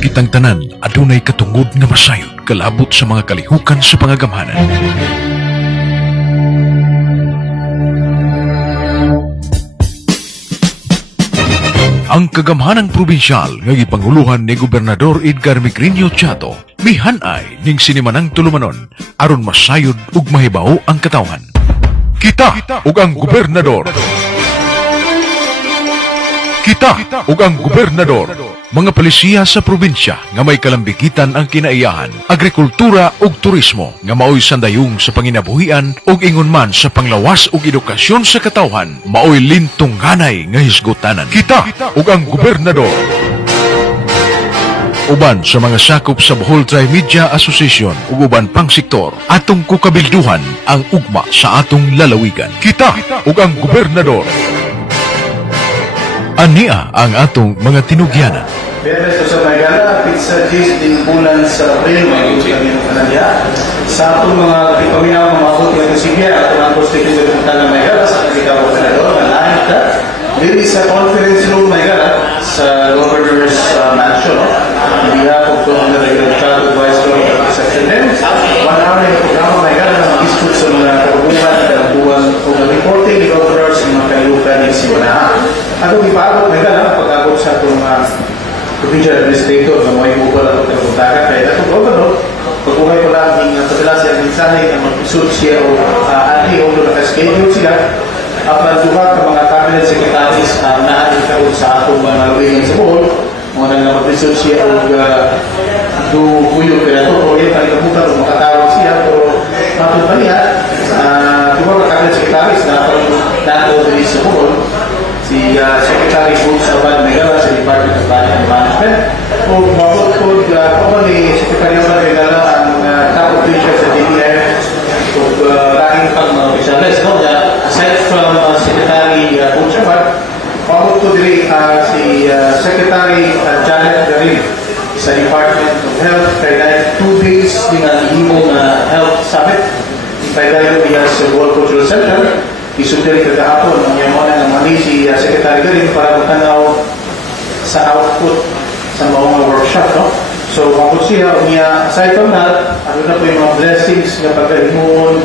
Kitang tanan adunay katungod nga masayod kalabot sa mga kalihukan sa pangagamhanan. Ang kagamhanang probinsyal nga gipanguluhan ni Gobernador Edgar Migrinio Chato mihanay ning sinimanang tulumanon aron masayod ug mahibaw ang katawhan. Kita ug ang gobernador. Kita ug ang gobernador. Mga palisiya sa probinsya nga may kalambikitan ang kinaiyahan, agrikultura ug turismo nga maoy sandayong sa panginabuhian ug ingon man sa panglawas ug edukasyon sa katawhan, maoy lintong hanay nga hisgutanan. Kita ug ang gobernador. Uban sa mga sakop sa Bohol Tri-Media Association ug uban pang sektor, atong kukabilduhan ang ugma sa atong lalawigan. Kita ug ang gobernador. Ania ang atong mga tinugyanan. Biyernes sa Maygala, pizza cheese din bulan sa April, may gusto kami ng kanadya. Sa atong mga kapipaminaw, mga mabuti ng kasigya, at ang posting sa Puntana Maygala, sa Kasikaw Kanador, na lahat ka. Dili sa conference room Maygala, sa Governor's Mansion, on behalf of Governor Chato, Vice Governor of Section M, 1 hour na yung programa Maygala na mag-dispute sa mga kabubuhan, kalabuhan, kung reporting ni Governor sa mga kailukan ng simulahan. Ako ipagod Maygala, pag-abot sa itong provincial administrator na may mobile at pagkapuntakan kaya itong governor, pagbuhay ko lang yung padala siya minsanay na mag-isod siya o anti o nakaschedule sila at nagduha ka mga cabinet secretaries na naanin ka sa atong mga naluwigan sa Bohol muna nga mag-isod siya o duhuyo kaya ito o yung pagkapunta o makatawag siya o matong panihan duha ka cabinet secretaries na nato din sa Bohol si Secretary Boots Aban Megala sa Department of Planning and Management o mabot po ni Secretary Aban Megala ang top official sa DTI o lahing pang mga officials aside from Secretary Boots Aban mabot po din si Secretary Janet Garin sa Department of Health kaya 2 days din ang ihimong health summit kaya niya sa World Cultural Center isugdari kagahapon ang yamonan ng mali si Secretary Garin para magtanaw sa output sa mga workshop. No? So, kapag siya, aside from that, ano na po yung mga blessings na pagkalimon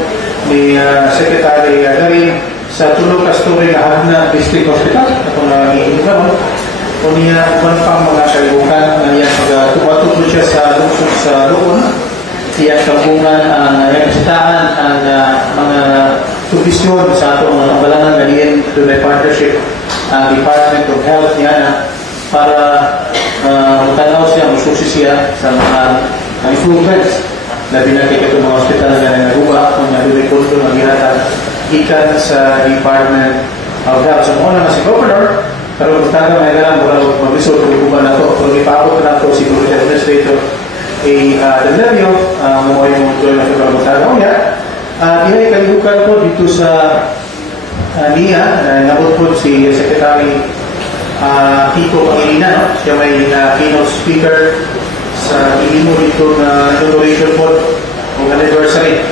ni Secretary Garin sa tulog kastori na na District Hospital na kung nangihinig naman o niya kung pang mga kalibukan na niya pagtuwa-tuto siya sa lungsod sa Lukon siya kabungan ang representahan ang mga subisyon sa atong mga kambalangan ganyan to may partnership ang Department of Health niya na para matanaw siya, masusi siya sa mga improvements labi na kaya itong mga hospital na naguba kung nalulipon ito maghihatag ikan sa Department of Health. So muna na si Governor pero magtaga may galang mula mag-resort kung ibuban na ito kung ipapot na ito si Provincial Administrator Delevio mga yung tuloy na ito magtaga niya Dihay kalibukan po dito sa NIA, nabot po si Secretary Tito Pangilinan, no? Siya may keynote speaker sa ilimo dito na inauguration po o anniversary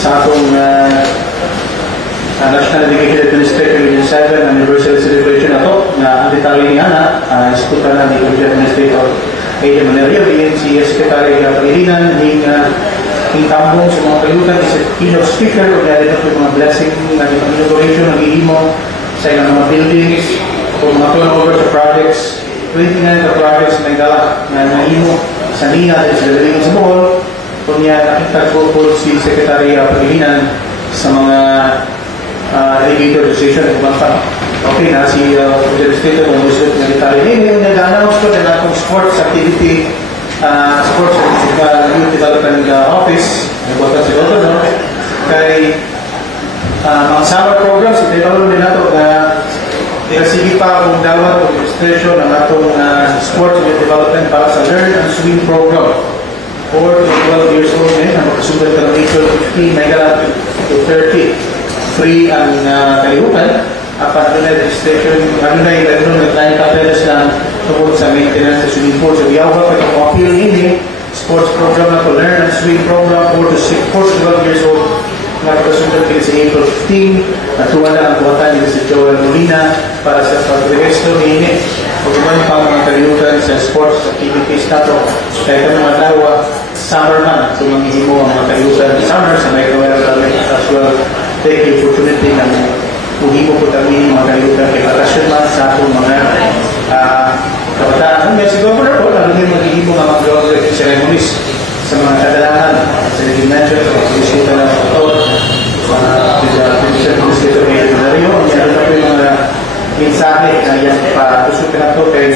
sa atong National Education Administrator Region 7 anniversary celebration na ito na ang detalye niya na iskutan na ni Provincial Administrator Ada Manario, din si Secretary Pangilinan, yung tambong sa mga kayutan is keynote speaker o dahil ito yung mga blessing na yung inauguration ng ihimo sa ilang mga buildings o mga turnover sa projects 29 na projects na igala na nahimo sa NIA at sa dalalingan sa Bohol kung niya nakita po si Secretary Pangilinan sa mga elevator association at ibang pa okay na si Administrator ng gusto na detalye yung nag-announce ko na itong sports activity sports and youth development office nagbuatan si Governor kay mga summer programs itinulong din nato na sige pa kung dawat o registration ng atong sports and youth development para sa learn and swim program 4 to 12 years old na magkasugat ka ng April 15 Naigala to 30 free ang kalihukan apat doon na registration ano na yung nag-line kapelas na tungkol sa maintenance sa swimming pool. So, yawa pa itong appeal ini sports program na to learn and swim program 4 to 12 years old na pagkasunod kaya sa April 15 at tuwa na ang tuwatan nila si Joel Molina para sa pag-resto ni ini. Pag iban pang mga kalilugan sa sports activities nato. Kaya kami madlawa, summer man, so manghihimo ang mga kalilugan summer sa may kamera namin as well. Take the opportunity na uhimo po kami mga kalilugan kay bakasyon man sa atong mga kabataan. May si Governor po, lalo din maghihimo ng mga groundbreaking ceremonies sa mga kadalahan sa dimension, sa mga bisita ng ito, Administrator Mayor Nario, meron na po yung mga mensahe na yan patusukin na ito kay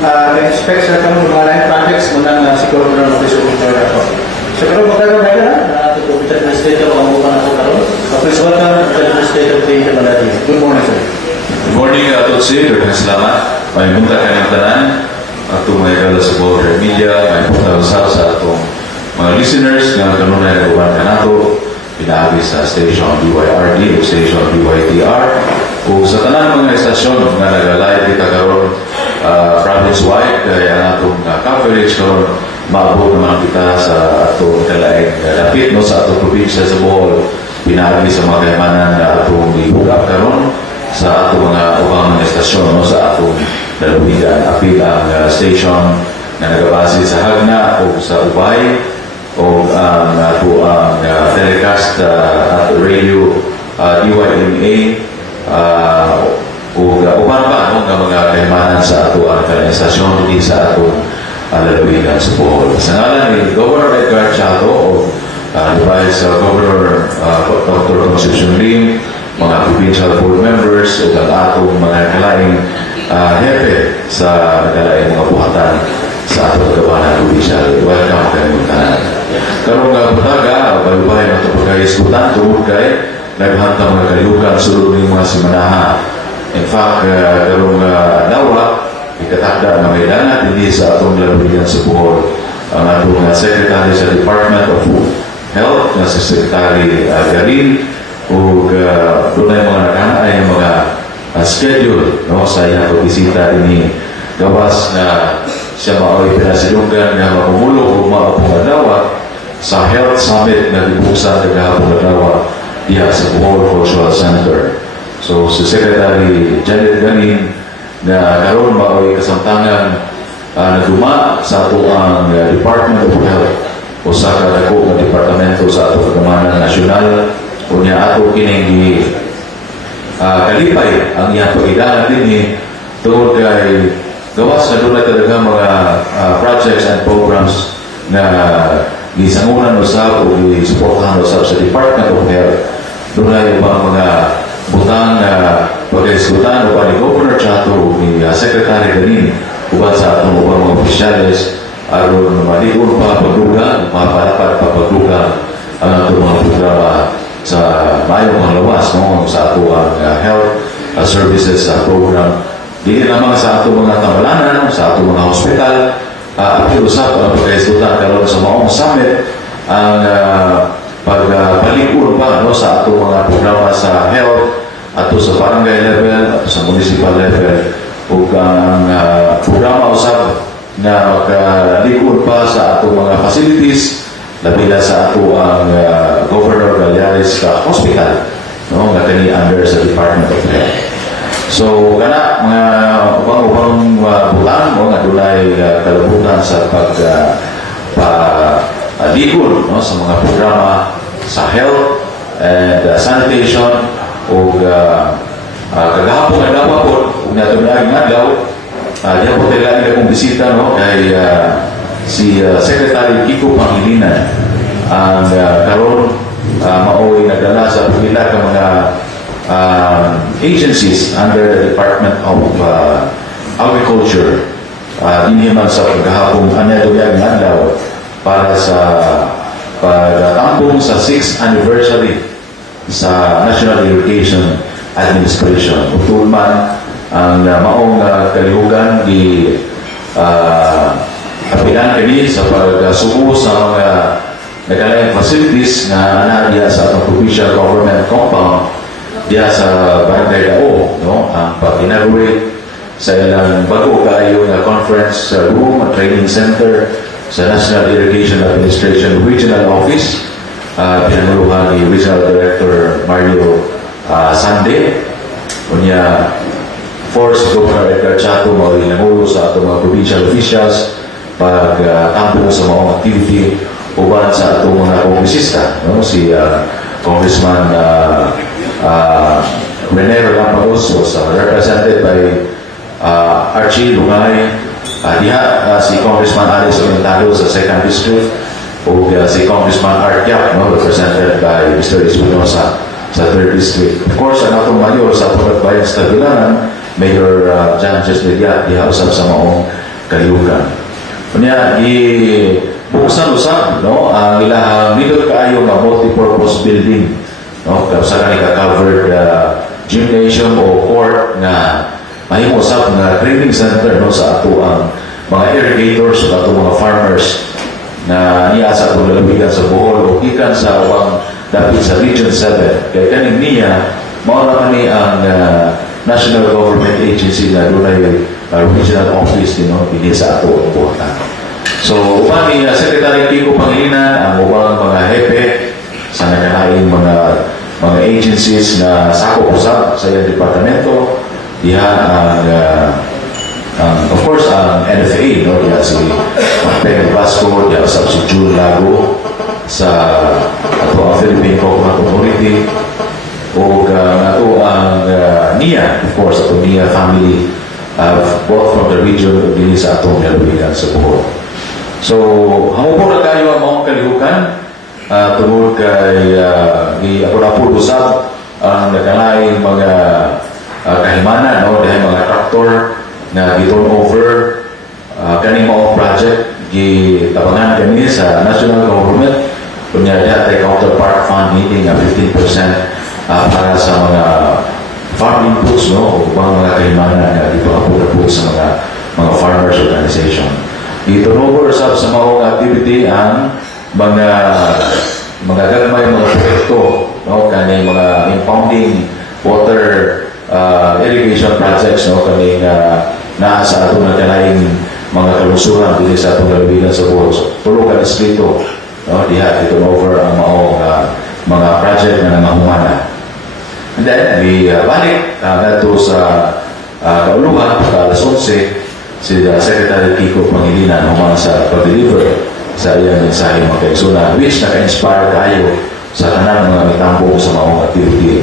na-expect sa kami mga line projects muna na si Governor Mauricio Victoria po. So, pero magkakaroon na yan, ito po, Administrator, ang mukha na po karoon. Please welcome Administrator David Maladio. Good morning, sir. Good morning, Tutsi. Daghang salamat. May punta kayong tanan. Atong may kala sa Border Media. May punta usap sa atong mga listeners na kanunay na uban ka nato. Pinaagi sa station BYRD o station BYTR. O sa tanan mga estasyon na nag-live kita karon province-wide. Kaya atong coverage karon maabot naman kita sa atong kalaing dapit no, sa atong probinsya sa Bohol. Pinaagi sa mga kayamanan na atong ihugap karon sa atong mga ubang estasyon no, sa atong dalawigan. Apil ang station na nagabase sa Hagna o sa Ubay o ang telecast at radio DYMA o uban pa no, ng mga kayamanan sa atong estasyon hindi sa atong lalawigan sa Bohol. Sa ngalan ni Governor Edgar Chato o Vice Governor Dr. Concepcion Lim, mga provincial board members o ang atong mga kalaing hepe sa kalaing mga buhatan sa atong gabanan provincial. Welcome kayo tanan. Karong butaga, balubay na ito pagkaiskutan, tungkol kay naghantang mga kalilukan sulod ng mga simanaha. In fact, karong dawa, ikatakda na may dana, hindi sa atong lalawigan sa Bohol. Ang atong Secretary sa Department of Health, na si Secretary Garin, o doon ay mga nakanay mga schedule no, sa iyang pagbisita ini gawas na siya maoy pinasilungan nga mamumulog o maapong sa Health Summit na dibusan kagahapong adawa diya sa Bohol Cultural Center. So si Secretary Janet Ganin na karon maoy kasamtangan nagduma sa ato ang Department of Health o sa kadako ng departamento sa ato kagamanan nasyonal o niya ato kining kalipay ang iyang pag-idanan din tungkol kay gawas na doon na talaga mga projects and programs na gisangunan usap o gisuportahan usap sa Department of Health. Doon na yung mga butang na pag-eskutan o ni Governor Chato o ni Secretary Ganin uban sa atong mga opisyalis aron malikon pa pagduga, mapalapad pa pagduga ang atong mga programa sa mayong mga lawas no, sa ato ang health services program. Dili lamang sa ato mga tambalanan, sa ato mga hospital, pakiusap ang pagkaisutan karon sa maong summit ang pagpalikon pa no, sa ato mga programa sa health ato sa barangay level, ato sa municipal level ug ang programa usab na maglikod pa sa ato mga facilities labi na sa ato ang Governor Galyares Hospital no, nga kani under sa Department of Health. So, kana mga ubang-ubang butang o nga dunay kalabutan sa paglikod no, sa mga programa sa health and sanitation o kagahapon nga dapat po kung natunay nga daw diyan po kailangan na kong bisita no, kay si Secretary Kiko Pangilinan ang karon maoy nagdala sa pagila ng mga agencies under the Department of Agriculture inihiman sa paghahapong anayaguyag nga daw para sa pagtambong sa 6th anniversary sa National Irrigation Administration. Utulman ang maong kalihugan di kapilan kini sa pagsubo sa mga nagalayang facilities na anadiya sa atong provincial government compound diya sa Barangay Dao, no? Ang pag-inaugurate sa ilang bago kayo na conference room at training center sa National Irrigation Administration Regional Office, pinanguluhan ni Regional Director Mario Sande. Kunya force Governor Edgar Chato maulit nangulo sa atong mga provincial officials pag-tampo sa mga activity uban sa atong mga kongresista, no? Si Congressman Rene Relampagos was represented by Archie Lungay, si Congressman Alex Orientado sa 2nd District, o si Congressman Art Yap, no? Represented by Mr. Espinosa sa 3rd District. Of course, ang atong mayor sa Pagbayan sa Tagbilanan, Mayor John Jes Mediat, dihausap sa maong kalihukan. Kanya, buksan-usap, no? Ang ilahang nito kaayo nga multi-purpose building, no? Sa kanila covered gymnasium o court nga mahimo usap nga training center, no? Sa ato ang mga irrigators o ato mga farmers na niya sa atong lalabigan sa Bohol o ikan sa awang dapit sa Region 7. Kaya kaning niya, mauna kami ang national government agency na doon ay regional office din, no? Hindi sa ato ang buhatan. So, upang ni Secretary Kiko Pangilinan, ang ubang mga hepe sa nakakain mga agencies na sakop-usap sa iyong departamento, diha of course, ang NFA, no? Diha si Pedro Vasco, diha sa si June Lago, sa ato ang Philippine Coconut Authority, o ato ang NIA, of course, ato NIA family, both from the region of din sa atong lalawigan sa Bohol. So, hamupon na kayo ang mga kalihukan tungkol kay ako na po usap ang nakalaing mga kahimanan, no? Dahil mga traktor na gi-turn over kaning mga project gitabangan kami sa national government kunya dati counterpart fund meeting 15% para sa mga farm inputs, no? Upang mga kahimanan na ipapapulapot sa mga farmers organization. I-turnover sa mga activity ang mga gagmay mga proyekto, no? Kaning mga impounding water irrigation projects, no? Kaning naa sa atong nagkalaing mga kalungsuran dili sa atong lalawigan sa Bohol. So, tulo ka distrito, no? Diha i-turnover ang mga project na nangahumana. And then, balik nato sa kauluhan pagka alas 11, si Secretary Kiko Pangilinan human sa pag-deliver sa iyang mensahe mga kaigsunan, which naka-inspire kayo sa kanang mga mitambong sa mga activity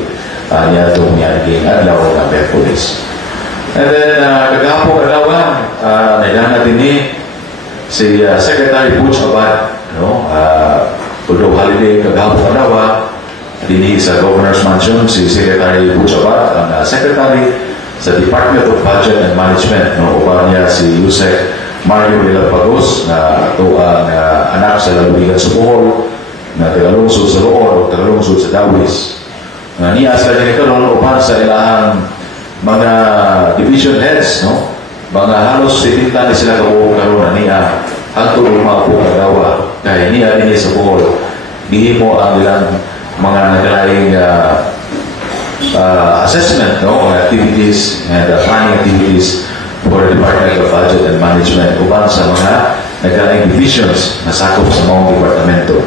niya itong niyaging adlaw ng Merkulis. And then, kagahapong adlawan, nailangan din si Secretary Butch Abad, no? Although holiday kagahapong adlawan, din sa Governor's Mansion, si Secretary Butch Abad, ang Secretary sa Department of Budget and Management, no? Upang niya si Yusek Mario Relampagos na ito ang anak sa lalawigan sa Bohol na tagalungsod sa Roon o tagalungsod sa Dawis. Niya sa kinikaroon upang sa ilahang mga division heads, no? Mga halos 70 na sila karoon na niya ang tulong mga pagkagawa. Kaya niya din sa Bohol, gihimo ang ilang mga naglaing assessment, no? Activities and planning activities for the Department of Budget and Management upang sa mga naglaing divisions na sakop sa mga departamento.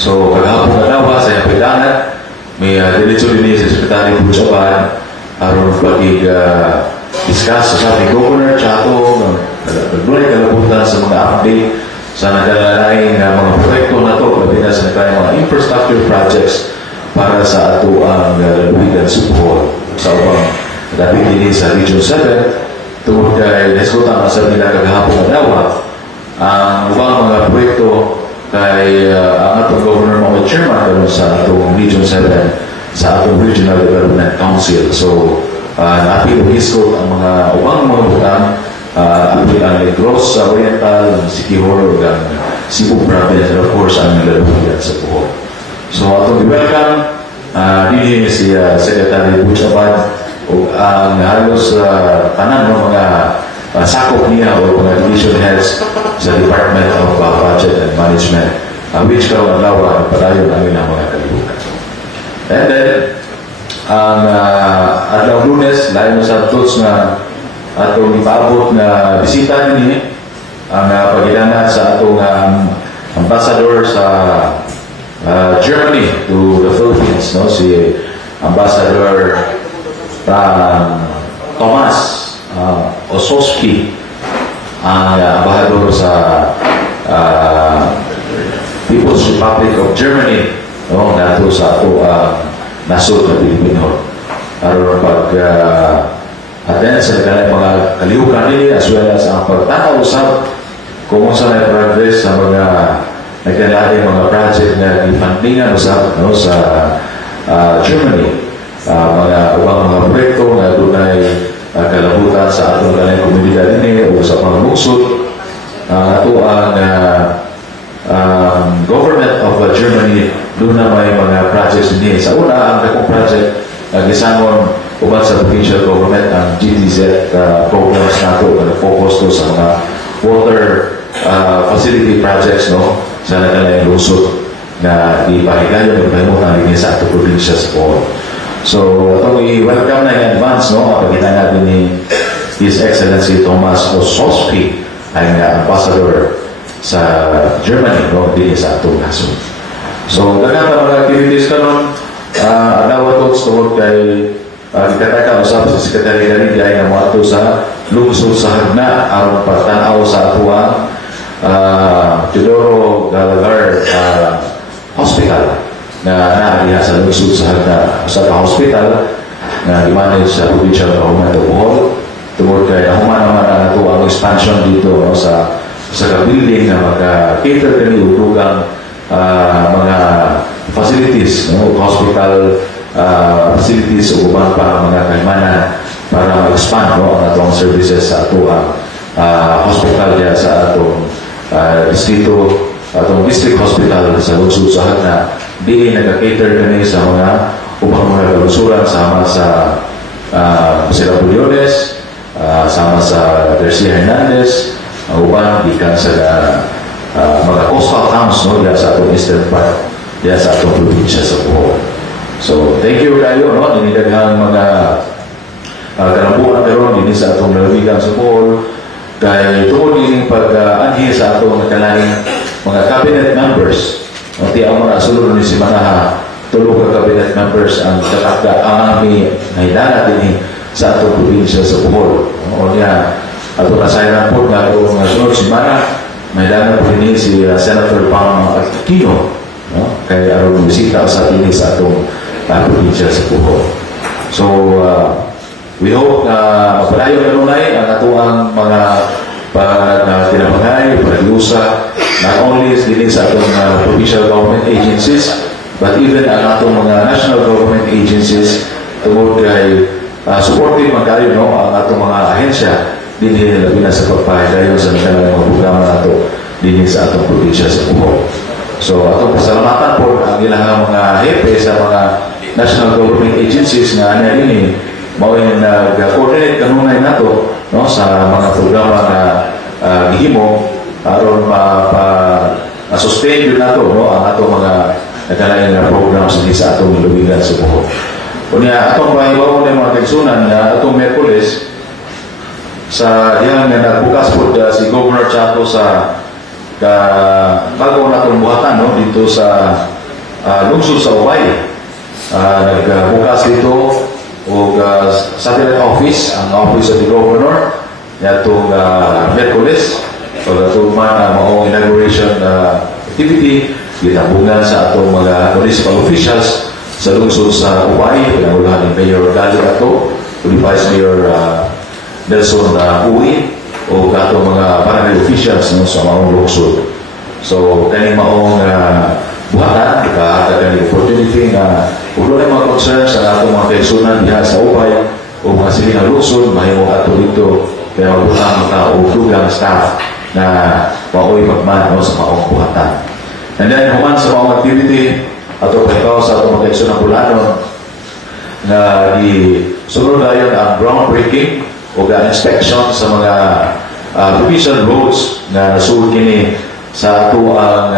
So, kagahapong kanawa sa Yapidangan, may diretso din sa Secretary Buchaban aron pag-discuss sa sabi Governor Chato nagdulay kalabutan sa mga update sa naglaing mga proyekto na ito, labi na sa naglaing mga infrastructure projects para sa ato ang lalawigan sa Bohol. Sa upang dapat din sa Region 7, tungkol kay naskutan ang sabi nila kagahapong kanawa, ang ubang mga proyekto kay ang atong Governor mga chairman karon sa atong Region 7 sa atong Regional Development Council. So, napil o iskot ang mga ubang mga butang apil ang Negros sa Oriental, ang Siquijor, ang Cebu Province, and of course, ang lalawigan sa Bohol. So, atong i-welcome din si Secretary Buchaban o ang halos tanan ng mga sakop niya o mga division heads sa Department of Budget and Management, which karoon ang lawa padayon ang ilang mga kalibukan. And then, ang adlaw Lunes, layo sa tots na atong ipaabot na bisita din ang pagidana sa atong ambassador sa Germany to the Philippines, no? Si Ambassador Tomas Osowski, ang ambahador sa People's Republic of Germany, no, nato sa ato nasod na Pilipino. Aron attend sa kanilang mga kalihukan nila as well as ang pagtanaw usab kung sa may progress sa mga nagkalaing mga project na i-fundingan usab no, sa Germany. Mga ubang mga proyekto na doon ay kalabutan sa atong kanilang komunidad nila o sa mga lungsod. Ito ang government of Germany, doon na may mga projects din. Sa una, ang dakong project gisangon uban sa provincial government ang GTZ programs nato na focus to sa mga water facility projects no sa nagkalaing lungsod na ipahigayon ng pahimutan din sa atong probinsya sa Bohol. So, itong i-welcome na in advance, no? Pagkita natin ni His Excellency Thomas Osowski, ang ambassador sa Germany, no? Din sa atong nasod. So, daghang mga activities ka nun, adawat tungkol kay ikataka usap sa Secretary Galigay na mga ito sa lungsod sa Hagna, aron patanaw sa atuang Teodoro Gallagher Hospital na naaliha sa lungsod sa Hagna sa hospital na i-manage sa provincial government of Bohol. Tungkol kay nahuman naman na ito ang expansion dito no, sa building na mag-cater kami utugang mga facilities, no, hospital facilities o ubang para mga kaimanan para ma-expand no, ang atong services sa atuang hospital diya sa atong distrito, atong district hospital sa lungsod sa Hagna. Di nag-cater kami sa mga upang mga kalusuran sama sa Sierra Bullones, sama sa Garcia Hernandez, uban ikan sa mga coastal towns no, diya sa atong eastern part, diya sa atong probinsya sa Bohol. So, thank you kayo, no? Dinidaghang mga kalambuan karon din sa atong lalawigan sa Bohol. Kay tungkol din pag-anhi sa atong nakalaing mga cabinet members. Ti ang mga sulod ni si Manaha, tulog ka cabinet members ang katakda ang aming nahidana din sa atong probinsya sa Bohol. O niya, ato nasayran po na itong sunod si Manaha, nahidana po din si Senator Pang Aquino, no? Kay aron bisita sa tinig sa atong probinsya sa Bohol. So, we hope na mapalayo na lunay ang atuang mga tinapangay, pag-iusa, not only din sa atong provincial government agencies, but even ang atong mga national government agencies tungkol kay supporting magkayo no, ang atong mga ahensya din labi na sa pagpahigayon sa mga programa nato din sa atong probinsya sa Bohol. So, atong pasalamatan po ang ilang mga hepe sa mga national government agencies na ano din mauin nag-coordinate kanunay nato no, sa mga programa na gihimo aron ma-sustain yun nato no, ang ato mga nagkalain na programs sa atong lubigan sa Bohol. Kunya atong pahibaw ng mga kaigsunan na atong Merkules sa diyan na nagbukas po si Governor Chato sa bago natong buhatan no, dito sa lungsod sa Ubay. Nagbukas dito o satellite office, ang office of the governor yatong Merkules pagkatong man maong inauguration activity gitabungan sa atong mga municipal officials sa lungsod sa Ubay, pinangulahan ni Mayor Gali Ato, Vice Mayor Nelson Uy o atong mga barangay officials no, sa maong lungsod. So kaning maong buhatan, kakagang opportunity na kung na mga concerns sa atong mga kaigsunan diha sa Ubay o mga silingang lungsod, mahimong ato dito kaya magbutang mga utugang staff na maoy magman no, sa maong buhatan. And then, human sa maong activity ato pagkaw sa atong mga kaigsunan Bulanon na sunod na yun ang groundbreaking o inspection sa mga provincial roads na nasuod kini sa ato ang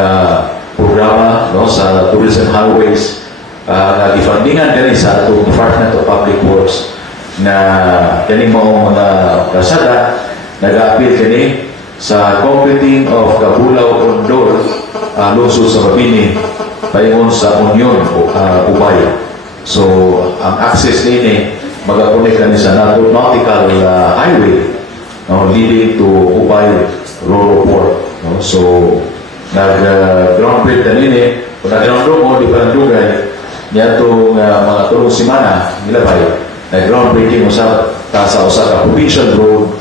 programa no, sa tourism highways na gifundingan kani sa atong Department of Public Works na kani mao mga kasada nag-appeal kani sa completing of Cabulaw-Condor lungsod sa Mabini paingon sa Union Ubay. So ang access nini magakunik kani sa nautical highway leading to Ubay Roro Port. No? So, nag-ground break kanini, kung nag-ground mo, di pa nandugay, niya itong mga tulong simana, nilabay, nag-ground breaking sa provincial road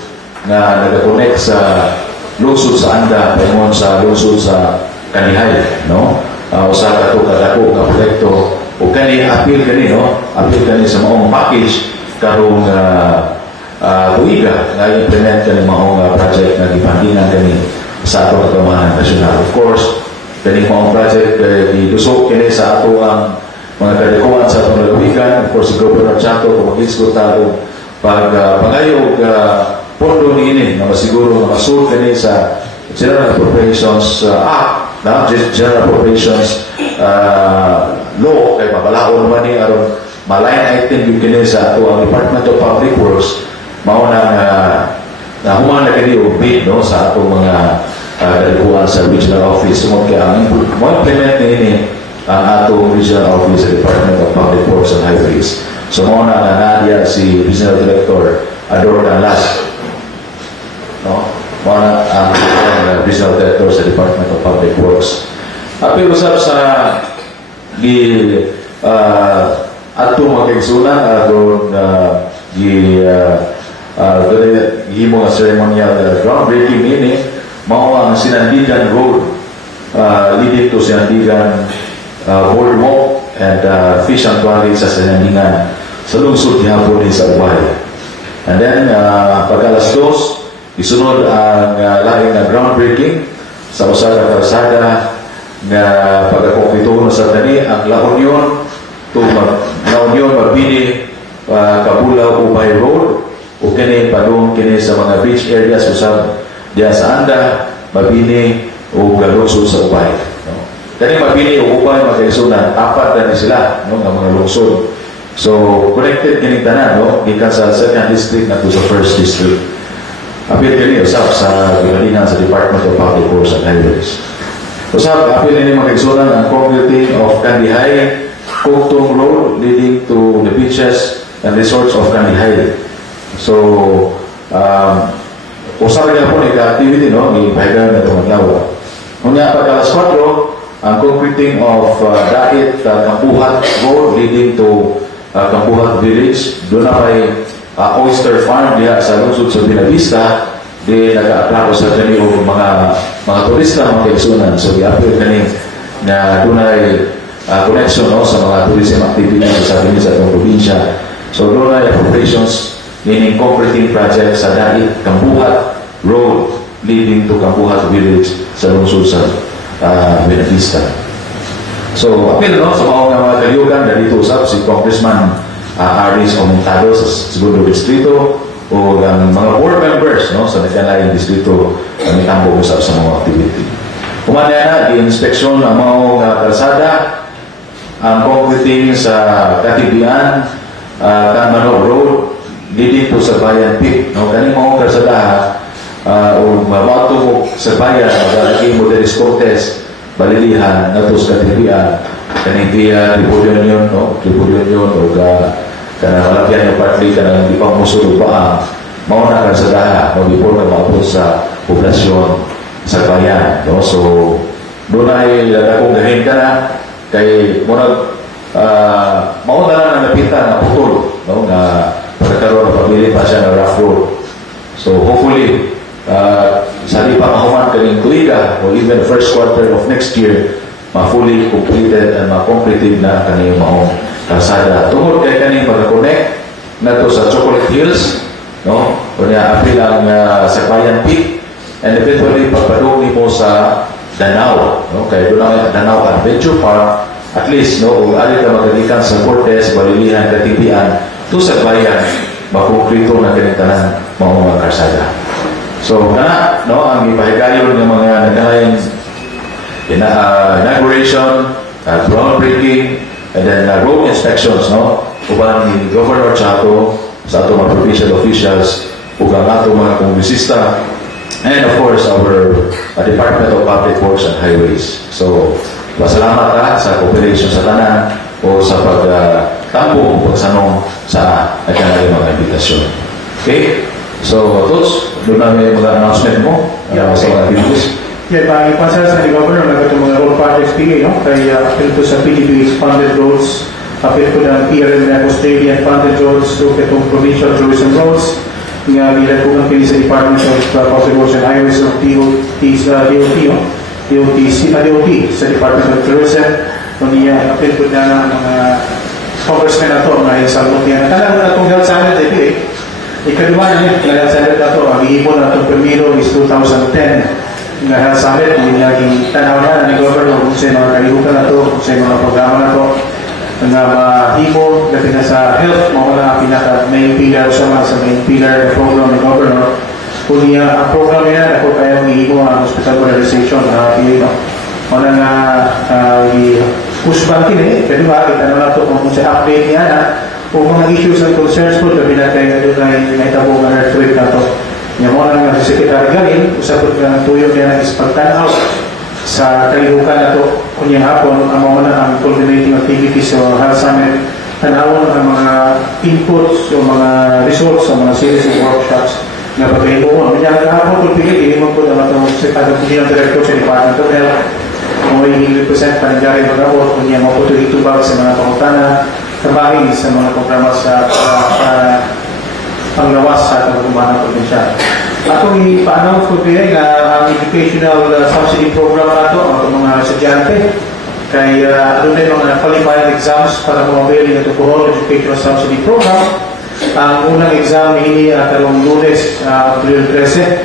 na nag-connect sa lungsod sa Anda, paingon sa lungsod sa Kanihay, no? Usa ka to kadako nga proyekto o kani appeal kani, no? Appeal kani sa maong package karong tuiga nga implement kani maong project na gipangginan kani sa atong pamahalaan nasyonal. Of course, kani maong project gidusok kini sa ato ang mga kadakuan sa atong lalawigan. Of course, si Governor Chato kung mag-isgot tayo pag-pangayog pondo niini na masiguro na masul kani sa General Appropriations Act, na General Appropriations Law, kay mabalaon man ni aron ma-line item yung kini sa ato ang Department of Public Works, mauna na human na kini o bid, no, sa ato mga kadakuan sa regional office. Sumod kaya ang implement niini ang ato regional office sa Department of Public Works and Highways. So mauna na nadia si Regional Director Ador Canlas, no? Mga ang Regional Director sa Department of Public Works. Pero usap sa ato magkaigsunan aron himo nga ceremonial groundbreaking ini mao ang Sinandigan Road leading to Sinandigan Boardwalk and Fish Sanctuary sa Sinandigan sa lungsod gihapon sa Ubay. And then pagkalas 2 isunod ang laing na groundbreaking sa usa ka kalsada nga pagkakonkrito sa tani ang La Union Mabini Kabulaw Ubay Road o kini padung kini sa mga beach areas usab diya sa Anda, Mabini o lungsod sa Ubay, no? Kani Mabini o Ubay magkaigsunan, 4 na sila, no, nga mga lungsod. So connected kini tanan, no, gikan sa 2nd district na to sa 1st district. Apil kini usap sa gihalinan sa Department of Public Works and Highways. Usap apil ini magkaigsunan ang concreting of Kandihay Kogtong Road leading to the beaches and resorts of Kandihay. So usap rin po ika-activity, no, ipahigan na itong adlaw. Unya pagkalas 4 ang concreting of Dait Kampuhat Road leading to Kampuhat Village. Doon na may oyster farm diya sa lungsod sa Binavista, di nag-aaklako sa kani o mga turista mga kaigsunan. So i-appeal kani na doon ay connection, no, sa mga tourism activities sa itong probinsya. So doon ay appropriations meaning concreting project sa Dait Kampuhat Road leading to Kampuhat Village sa lungsod sa Binavista. So appeal, no, sa mga kaliugan na dito usap si Congressman Aris Aumentado sa Segundo Distrito o ang mga board members, no, sa nagkalaing distrito may tambo usap sa mga activity. Kumanda na, i-inspeksyon ang mga kalsada, ang concreting sa Katibian, Kanmano Road, leading to sa Bayan Peak. No, kani mga kalsada o mabato mo sa bayan, magalagi mo Deres Cortes, Balilihan, natos Katibian, kani via Tribunal yun, no, Tribunal yun, o kana malapyan yung partly kana hindi pa musulog pa mauna ka sa daha no, before na maabot sa poblasyon sa bayan, no? So doon ay akong gahin ka na kay muna mauna na napitan na putol, no, na pagkakaroon na pabili pa siya na rough road. So hopefully sa di pa mahuman kaning tuiga o even first quarter of next year ma-fully completed and ma-completed na kaning maong kalsada. Tungod kay kaning pagka-connect na to sa Chocolate Hills, no? Kunya apil ang Sakbayan Peak and eventually pagpadong mo sa Danau, no? Kaya doon ang Danau Adventure Park, at least, no, o ali ka magalikan sa Cortes, Balilihan, Katipian to Sakbayan, makukrito na kanintanan mga kalsada. So na, no, ang ipahigayon ng mga nagkalaing inauguration, groundbreaking, and then road inspections, no? Uban ni Governor Chato sa ato mga provincial officials, ugang ato mga kongresista, and of course our Department of Public Works and Highways. So pasalamat sa cooperation sa tanan o sa pagtampo o pagsanong sa kanilang mga imbitasyon. Okay? So, Tots, doon na may mga announcement mo sa mga activities. Yeah, ipasa sa ni Governor na itong mga road projects PA, no? Kaya apil to sa PGB's funded roads, apil to ng PRM na Australian funded roads, so itong provincial tourism roads, nga bilang po ng pili sa Department of Public Works and Highways of DOT sa Department of Tourism. Niya apil po na mga congressmen na ito, mga salmon niya. Talang na itong health summit, ikaduwa na niya, yung health summit na ito, ang iipon na itong primero is 2010. Yung health summit, yung naging tanaw na ni Governor kung sa mga kalihukan na ito, kung sa mga programa na ito, na mahimo, labi na sa health, mga na pinaka-main pillar sa main pillar na program ni Governor. Kung niya, ang program niya, ako kaya mahimo ang hospital modernization na PA, wala na push banking pero kita na ito kung sa update niya na kung mga issues and concerns po labi na kayo doon ay naitabo ng earthquake na ito niya mo na nga si Secretary Galing usapot ka ng tuyo niya ng ispagtanaw sa kalihukan na ito kung niya hapon ang mga na ang coordinating activities o health summit tanawon ang mga inputs o mga results o mga series of workshops na pagkahimuon niya hapon kung pili mo po na itong Secretary Director sa Department of Health kung may represent pangyari mag-awot kung niya maputulitubag sa mga pangutana kabahin sa mga programa sa panglawas sa ating kumbana probinsya. Atong ipa-announce ko kaya na ang educational subsidy program na ito ang mga estudyante kay ano na yung mga qualifying exams para mabili na ito po educational subsidy program. Ang unang exam ini karong Lunes, April 13,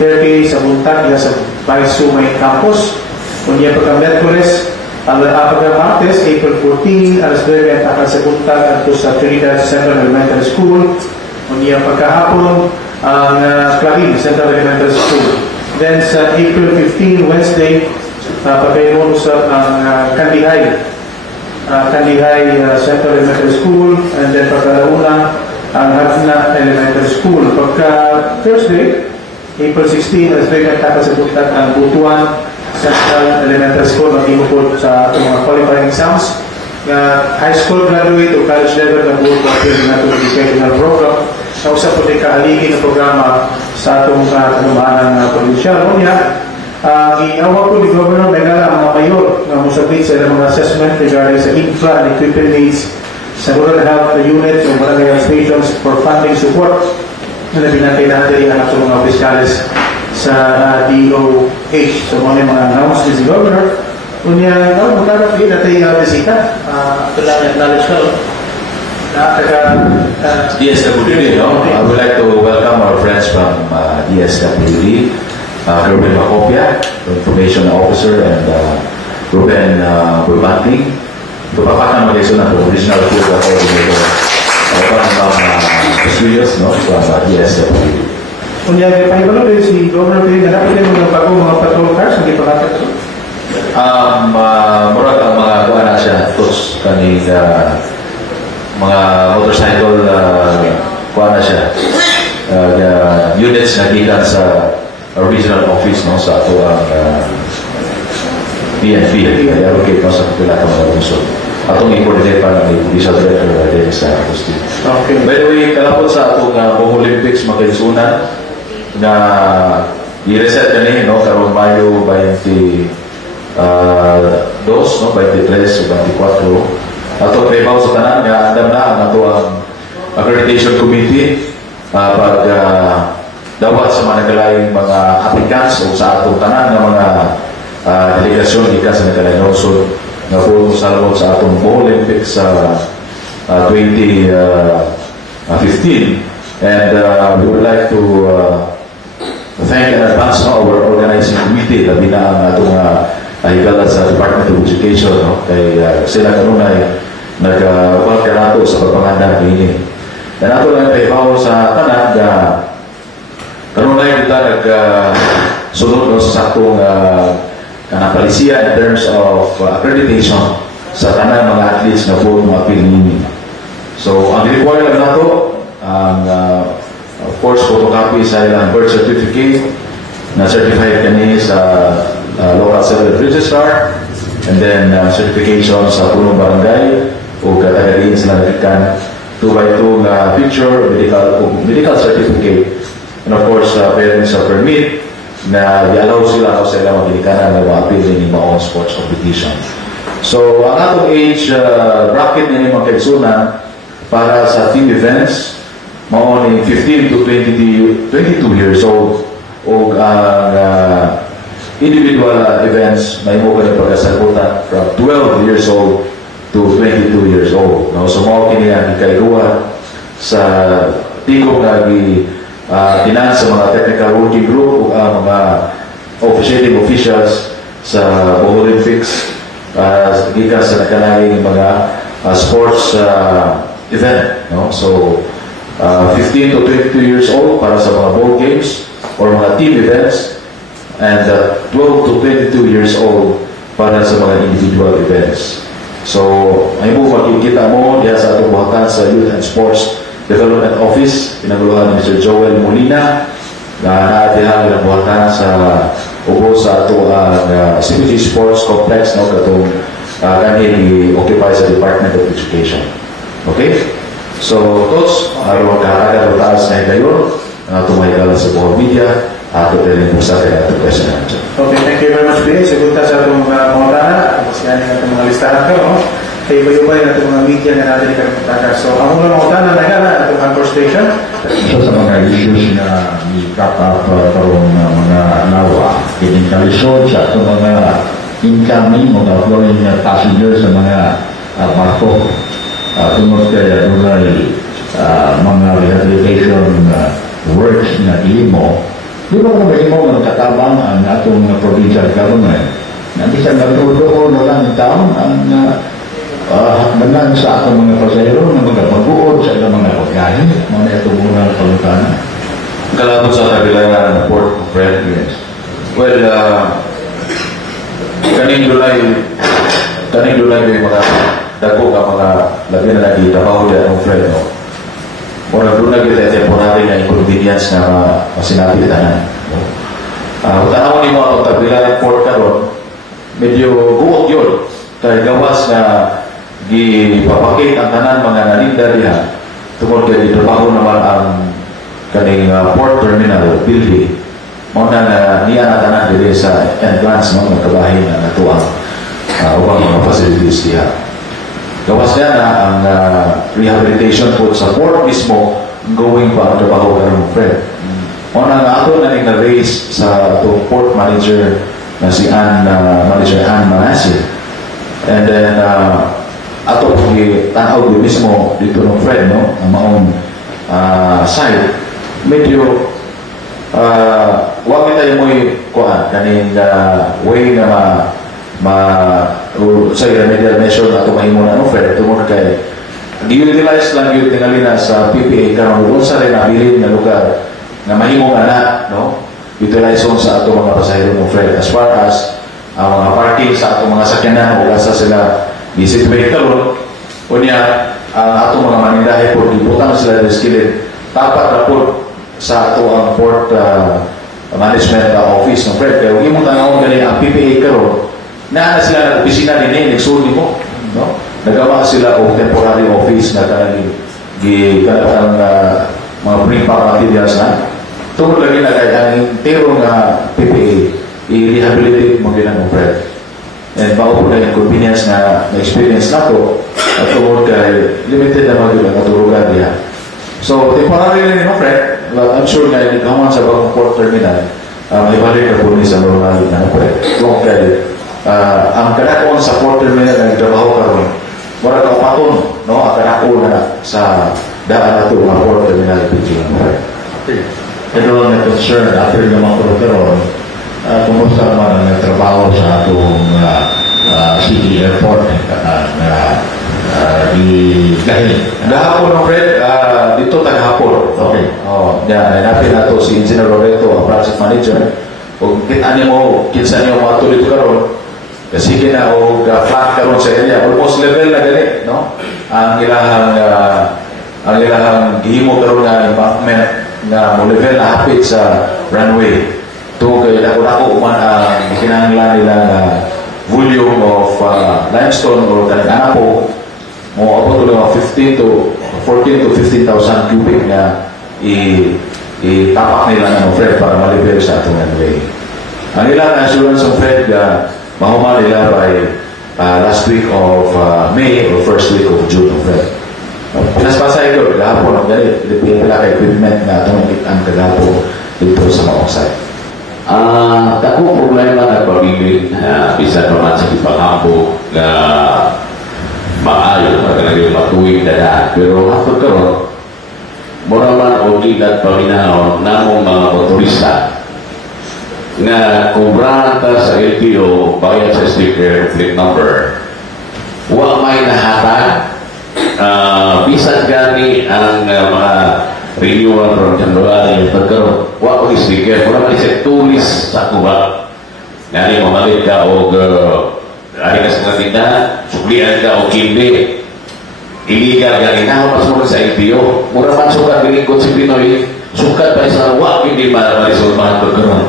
8:30 sa buntag sa Baisumay Campus. Kunya pagka-Merkules, ang pagka-Martes, April 14, alas 9 at akal sa buntag at sa Trinidad Central Elementary School. Kunya pagkahapon, ang Clarin Central Elementary School. Then sa April 15, Wednesday, pagkayon sa Kandihay Central Elementary School. And then pagkalauna, ang Hatna Elementary School. Pagka-Thursday, April 16, alas 9 at akal sa buntag ang Butuan Central Elementary School mag-imupod sa mga qualifying exams na high school graduate o college level na buod na itong educational program na usap po din kaaligin na programa sa itong kanumahan ng provincial. Kunya, ginawa po ni Governor Megala ang mga mayor na musabit sa mga assessment regarding sa infra and equipment needs sa rural health units o barangay stations for funding support na binatay natin ang itong mga opisyalis sa DOH. So, mga announcements ni Governor. Kunya, magkakaroon din natin yung bisita. Kailangan acknowledge ka, DSWD, no? I would like to welcome our friends from DSWD, Ruben Macopia, Information Officer, and Ruben Burbanting. Tupapatan mo kayo na Provisional Field Coordinator. Studios, no? From DSWD. Kunya, pahibalo din si Governor din na dapat din mga bagong mga patrol cars, hindi pa natin ito? Murag ang mga kuha na siya, Tots, kaning mga motorcycle kuha na siya. Units na gikan sa original office, no, sa ato ang PNP, allocate no, sa kapila ka mga lungsod. Atong i-coordinate pa ng Provincial Director din sa Agustin. Okay. By the way, kalapot sa atong Olympics makaisunan, na i-reset kani no karong Mayo 22 no 23 o 24 ato prebaw sa tanan nga andam na ang ato ang accreditation committee pag dawat sa mga nagalaing mga applicants o sa atong tanan nga mga delegasyon gikan sa nagalaing lungsod nga po salmon sa atong Olympics sa 2015 and we would like to thank in advance no, our organizing committee labi na ang atong higala sa Department of Education no, kay sila kanunay nag-welcome nato sa pagpanganda ini. Dan ato lang kaibaw sa tanan na kanunay kita sunod no, sa atong kanapalisiya in terms of accreditation sa tanan mga athletes na po mga pinili. So ang require lang nato ang of course, photocopy sa ilang birth certificate na certified kani sa local civil registrar And then certification sa punong barangay o katagaliin sila nakikan 2x2 na picture, medical certificate, and of course parents sa permit na i-allow sila o sila magilikanan na ma-appeal din yung mga sports competition. So ang atong age bracket na yung mga kaigsunan para sa team events mao ni 15 to 22 years old o ang individual events may mo kaya pagkasagutan from 12 years old to 22 years old. No? So mao kini ang ikaiguan sa tigong nga tinan sa mga technical working group o mga officiating officials sa Olympics gikan sa nakanayang mga sports event. No? So 15 to 22 years old para sa mga ball games or mga team events, and 12 to 22 years old para sa mga individual events. So, ay mo makikita mo diya sa atong buhatan sa Youth and Sports Development Office, pinaguluhan ni Mr. Joel Molina, na naatihan ng buhatan sa ubo sa ato ang CBG Sports Complex, no, katong kanhi occupy sa Department of Education. Okay? So, tots, araw kahalaga taas na higayon, tumahigalan sa buong media, ato rin po sa kaya ito question answer. Okay, thank you very much, Bill. Sigurta sa itong mga pangutana, tapos yan yung itong mga listahan ko, no? Kaya iba-iba yung itong mga media na natin ikaraputaka. So, ang unang pangutana na gana, itong Anchor Station. So, sa mga issues na i-cap-up karong mga nawa, kiningkalisod sa itong mga incoming, mga flowing passengers sa mga barko, tungkol kaya doon mga rehabilitation works na ilimo. Di ba kung may mo katabang ang atong provincial government na isang natuloon na lang taon ang hakbanan sa atong mga pasayro na mga pag-uod sa ilang mga pagkain, mga itong unang palutanan. Kalabot sa kabilangan ng Port of Red. Yes. Well, kaning July may mga dako ka mga labi na nagitabaho dyan ng Fred, no? Muna doon na kita temporary na inconvenience na masinabi tanan. Tanaw ni mo ang tabilang port karon, medyo guot yun. Kaya gawas na gipapakit ang tanan mga nalinda diha. Tungkol kaya trabaho naman ang kaning port terminal building. Muna na niya na tanan dito sa entrance ng magkabahin na natuang ubang mga facilities diha. Gawas niya na ang rehabilitation po sa port mismo going pa ang trabaho ka ng friend. Una nga ato na nag-raise sa itong port manager na si Manager Ann Manasir. And then ato po tanaw din mismo dito ng friend, no? Ang maong side. Medyo wag tayo mo'y kuhaan kaning way na sa remedial measure na tumahimo na fair tumor kay gi-utilize lang yung tingali na sa PPA karon doon sa rin nabilin na lugar na mahimo nga na, no? Utilize sa ato mga pasahero ng fair as far as mga parking sa ato mga sakyanan o asa sila i-situate karon o niya ang ato mga manindahe po dibutang sila ng skillet tapat na po sa ato ang port management office ng fair kaya imong tanawon gani ang PPA karon na sila nag-opisina din nagsulti mo, no? Nagawa sila o temporary office na talagang kanang mga pre-pack materials na tungkol lagi na kaya ang terong PPA i-rehabilitate mo ginang friend and paupo na yung convenience na experience na to at tungkol kay limited na mga naturugan niya. So temporary rin yung friend, I'm sure nga ikaw sa bagong port terminal may balik na po ni sa normal na friend tungkol kay ang kanakon sa port terminal na nagtrabaho karon wala ka paton, no? Ang kanakon na sa daan na ito mga port terminal Okay. Ito ang concern after yung mga karon kumusta naman ang nagtrabaho sa atong city airport na dahil gahapon ng Fred dito tagahapon. Okay. Hanapin na ito si Engineer Loreto, ang project manager. Kung kita niyo mo, kinsa niyo mga tuloy ito karon kasi kina o flat karon sa area almost level na gali, no? Ang ilahang gihimo karon nga embankment na mo level na hapit sa runway to kay dako man ang kinahanglan nila na volume of limestone or kanang anapo mo abot ulo 15 to 14 to 15,000 cubic na itapak nila ng Fred para ma-level sa atong runway. Ang ilang assurance ng Fred mahuman nila by last week of May or first week of June of Fred. Pinaspasa ito, gahapon ang galit. Pilipin pala ka equipment na itong ang kagapo dito sa Maoksay. Tako problema na pamilin, bisa naman sa ipanghambo na maayo, pagkalagay matuwing dadaan. Pero hapon karon, mura man o gilat paminahon namong mga motorista nga kubrahan ta sa LTO bayad sa sticker plate number. Wa may nahatag. Bisan gani ang mga renewal from January pagkaroon wa ko sticker wala man siya tulis sa kuba ngani mamalit ka o ari ka sa tindahan suplian ka o kimbe illegal gani na pas mo sa LTO mura man sukat bilingkod si Pinoy sukat pa sa wa hindi ma-resolve pagkaroon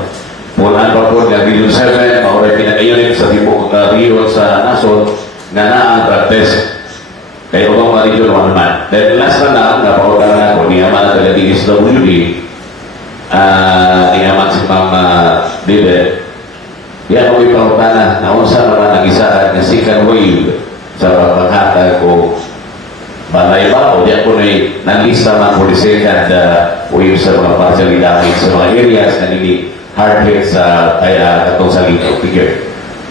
muna pa po nga Region 7 mauray pinakayon sa tipo Rio sa Nasod nga na ang practice kaya ubang mga region naman. Then last na napautan na ako, niyaman na taga DSWD, niyaman si Ma'am David. Yan ako ipautan na unsa naman nag-isaan na second wave sa paghatag ko balay ba o diyan ko nalista man for the second wave sa mga partial damage sa mga areas na nili hard hit sa katong salito. Figure.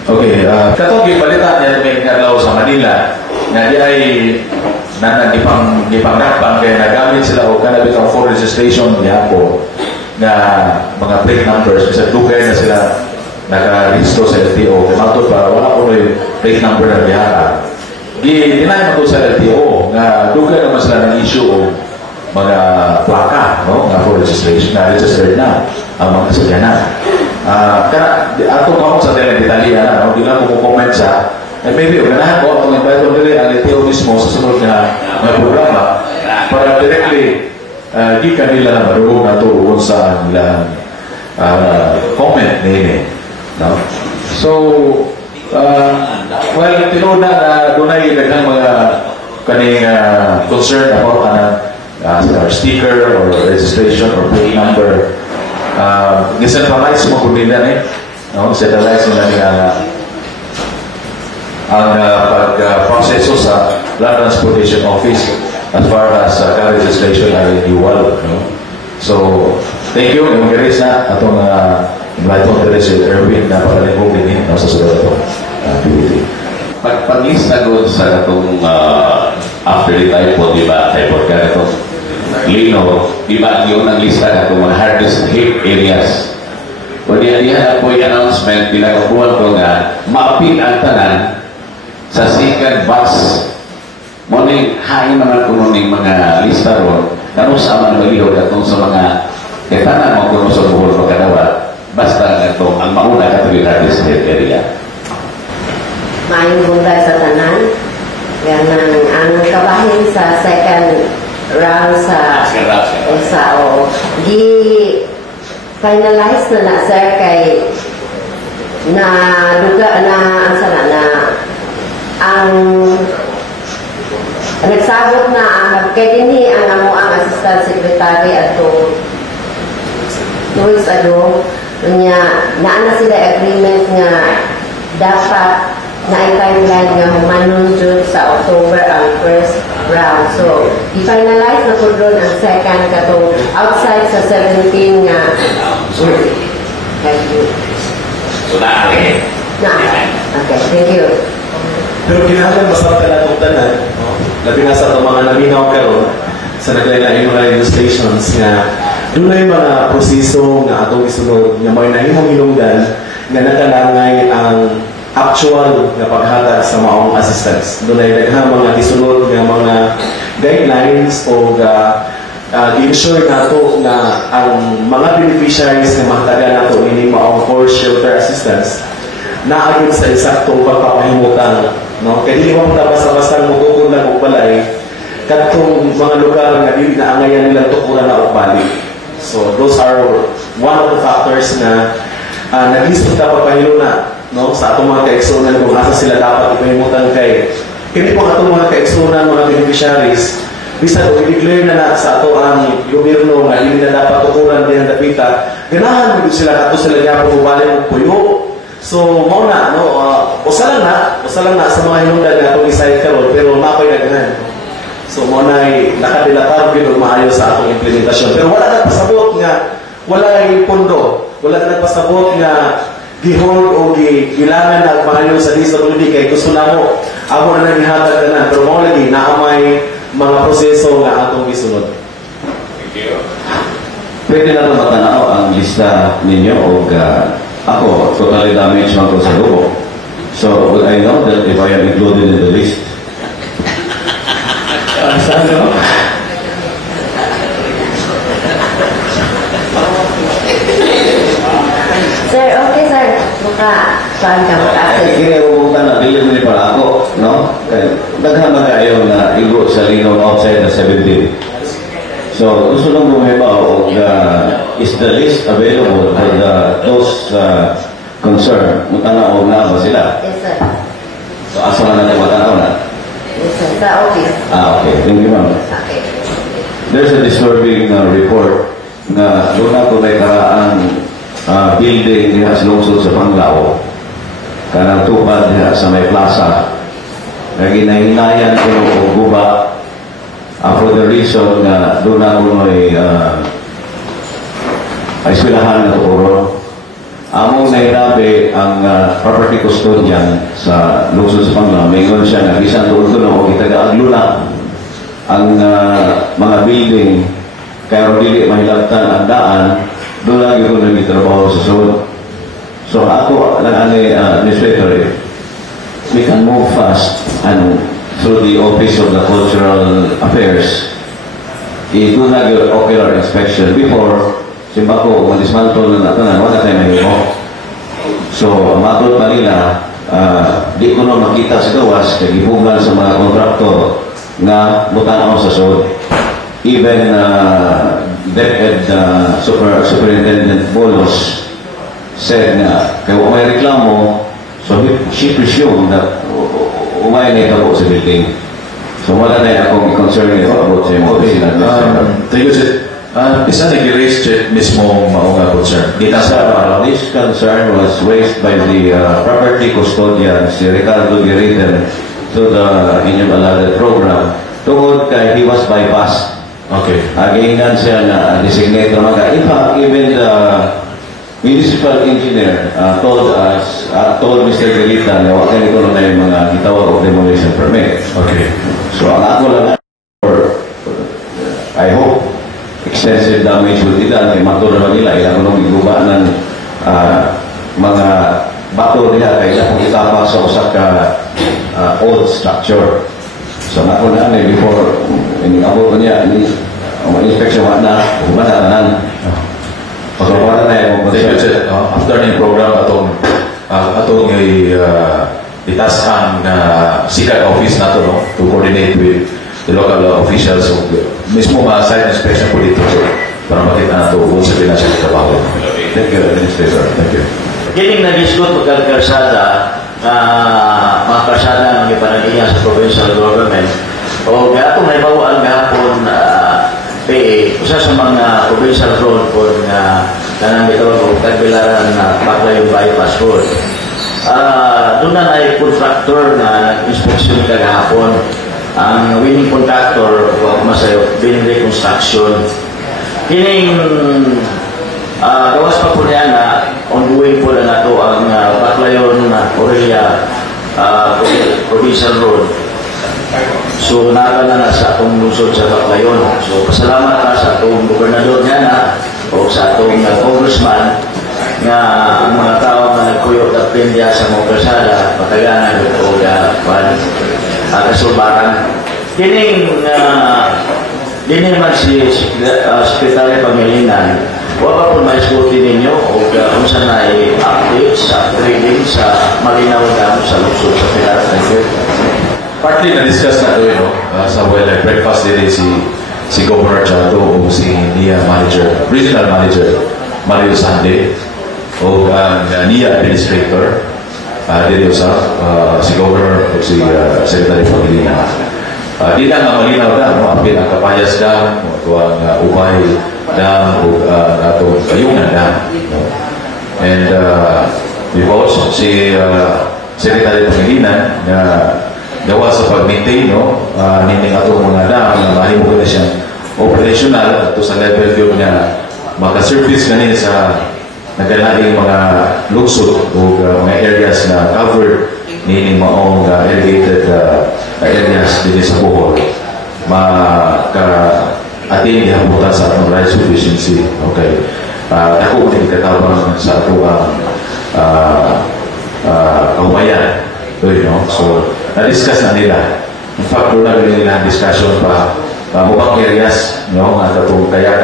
Okay, katong gipalitan niya may karlaw sa Manila na di ay gipangnakbang kaya nagamit sila o kanabit ang for registration niya po na mga plate numbers kasi dugay na sila naka-register sa LTO kaya matod para wala ko yung plate number na biyara dinay mo sa LTO na dugay naman sila ng issue o mga plaka no? Na for registration na registered na ang mga sakyanan atong ako sa detalya no? Di lang ko comment sa maybe, ganahan ko itong invite nila ang LTO mismo sa sunod na programa para directly di kanila na marunong na ito sa nilang comment nila. No? So, well, tinood na doon ay daghang mga kaning concern about sa sticker or registration or plate number. Decentralize mo kung nila no? Decentralize nila nila ang pag-proseso sa Land Transportation Office as far as car registration ay renewal. No? So, thank you. Yung garis na itong invite mo si Erwin na pagkalingkong din sa sunod ito. Pag-lista doon sa itong after the typo, di ba? Typo ka ito. Lino, di ba yung naglista ka itong mga hardest hit areas. O diyan po yung announcement, pinagabuhan ko nga, ma-appeal ang tanan sa second bus. Muning hain naman ko muning mga lista ron, kanong sa aman malihod atong sa mga ketanan mo kuno sa buhol magkadawat, basta itong ang mauna katuloy hardest hit area. Maayong buntag sa tanan. Yan ang kabahin sa second round sa gi-finalize na sir kay na duga na ang nagsabot na kay dinhi ang amo ang assistant secretary ato 2 weeks ago niya naana sila agreement nga dapat na i-timeline nga humanon jud sa October ang first round. So, i-finalize na po doon ang second katong outside sa 17 nga thank you. So, okay. Okay, thank you. Pero kinahanglan masarap ka na itong tanan, no? Labi nga sa itong mga naminaw karon sa naglain mga legislations nga doon na yung mga proseso nga atong isunod nga may nahimong hinungdan nga nakalangay ang actual na paghatag sa maong assistance. Doon ay daghang mga isunod nga mga guidelines o i-ensure nato na ang mga beneficiaries na mahatagan nato ini maong forced shelter assistance naagod sa eksaktong pagpapahimutan. No? Kaya hindi mo basta-basta mutukol na magbalay katong mga lugar na dili na angayan nilang tukulan na ugbalik. So those are one of the factors na nag-list na papahilo na no, sa atong mga kaigsunan kung asa sila dapat ipahimutan kay kini po atong mga kaigsunan, mga beneficiaries, bisan o i-declare na na sa ato ang gobyerno nga hindi na dapat tukuran din ang dapita, ganahan mo sila kato sila niya po balik mo puyo. So mao na, no, usa lang na sa mga hinungdan nga atong isayad karon, pero mapay daghan. So mao na nakadilatar gid og maayo sa atong implementasyon, pero wala nagpasabot nga wala pondo, wala nagpasabot nga gihold o gilangan na maayo sa disability kay gusto na mo amo na naghatag na, pero mao lagi naa may mga proseso nga atong gisunod. Pwede na ito matanaw ang lista ninyo o ako, totally damaged man ko sa lubo. So, would I know that if I am included in the list? Saan no? Sir, okay sir. Maka, saan ka mag-access? Kaya pupunta na, delivery para ako, no? Naghama kayo na igo sa lingkong outside na 17. So, gusto lang bumibaw, is the list available for those concerned? Mutanaw na ba sila? Yes sir. So, asa na natin matanaw na? Yes sir. Sa office. Okay. Thank you, ma'am. Okay. There's a disturbing report na doon na ito may karaang building niya sa lungsod sa Panglao. Kanang tupad niya sa may plaza. Naghinahinayan ko o guba for the reason na doon na ito may eskwelahan na tuturo. Among nahirabi ang property custodian sa lungsod sa Panglao. Mayroon siya na isang tuto na o itag-agluna ang mga building kaya dili mahilagtan ang daan, doon lagi ko nagtrabaho sa sunod. So ako lang administrator, we can move fast and through the Office of the Cultural Affairs. I-do na yung ocular inspection before simba ko mag-dismantle na natin, wala tayo mahimo. So, matod pa nila, di ko na makita sa gawas, kagibugan sa mga kontrakto na butang ako sa sod. Even DepEd Superintendent Bolos said na kaya may reklamo, so she presumed that umay na ito sa building. So wala na akong concern about sa mga sila. Thank you, sir. Isa nag-raise check mismo maunga concern. This concern was raised by the property custodian, si Ricardo Guerrero, to the inyong allotted program. Tungod kay he was bypassed. Okay. Againgan siya na designator mga. In fact, even the municipal engineer told Mr. Galita na wag ganito na yung mga gitawag of demolition permit. Okay. So ang ako lang I hope extensive damage will be done kay mato naman nila ilang nung iguba ng mga bato nila kay ilang itapak sa usak ka old structure. So ako na before inabot ko niya ang inspection na umananan. So wala na yung Thank you, sir. After ng program atong itaskan SICAD office na to, no, to coordinate with the local officials of mismo site inspection po dito, sir, para makita na ito kung sa pinasya ng trabaho. Thank you, Administrator. Thank you. Kining nag-isgot magkakarsada mga karsada ng ipananiya sa provincial government o gatong may bawaan gahapon usa sa mga provincial road po na kanang bitawag o tagbilaran na Baclayon bypass road. Doon na ay contractor na nag-inspection kagahapon. Ang winning contractor o masayo, Binri Construction. Kining gawas pa po niya na ongoing po na nato ang Baclayon Aurelia Provincial Road. So naka na sa atong lungsod sa Baclayon. So pasalamat ka sa atong gobernador niya na o sa atong congressman nga ang mga tao na nagkuyo at pindiya sa mga persada pataganan o kasulbaran. Kining naman si Secretary Pangilinan, wala po may iskuti ninyo o kung saan na i-update sa trading sa Malinaw Dam sa lungsod sa Pilar. Thank you. Partly na-discuss na ito, sa breakfast din si Governor Chato o si NIA Manager, Regional Manager Mario Sande o NIA Administrator dito sa si Governor o si Secretary Pangilinan. Di lang nga malinaw na, apil ang Kapayas Dam, o ang Ubay Dam, o atong Kayungan Dam. And because si Secretary Pangilinan na gawa sa pag-maintain, hindi nga itong mga dam na mahimo na siyang operational at sa level yun na maka-service ganin sa nagalaing mga lugsod o mga areas na covered nini maong irrigated areas din sa Bohol maka-attain dihabutan sa atong rice sufficiency. Okay. Ako din katabang sa ato kahumayan. So, na-discuss na nila. In fact, doon na rin nila discussion pa mubang areas, at itong kaya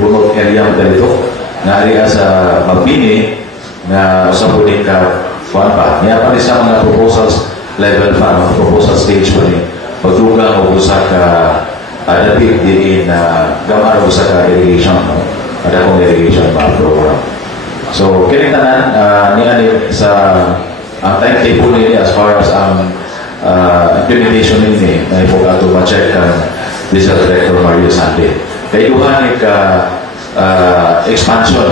bunot area mo dito na area sa Mabini na usap po din ka kuhan pa. Niya pa rin sa mga proposals level pa, mga proposal stage pa rin. Pagdugang o usak dapit din gamar o usak irrigation, ada kong irrigation program. So, kinitanan ni sa ang timetable nila as far as ang implementation nila na ipog ato ma-check ang Diesel Director Mario Sande. Kaya duhan expansion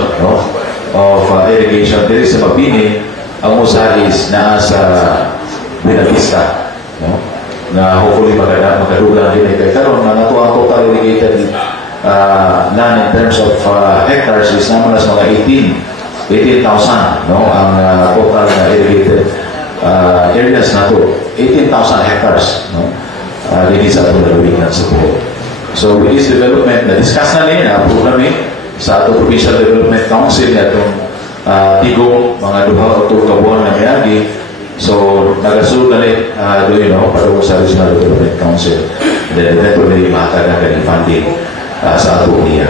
of irrigation diri sa Mabini, ang usaris na sa Buenavista, na hopefully magadugan din kay karon na nato ang total irrigated land in terms of hectares is naman as mga 18,000 ang total na irrigated areas na to 18,000 hectares din sa itong lalawigan sa Bohol. So with this development na-discuss na rin, na-approve namin sa itong Provincial Development Council na itong tigong mga duha o kabuhan na mayagi. So nagasunod na rin doon padung sa Regional Development Council, and then eventually mahatag na kanyang funding sa ato niya.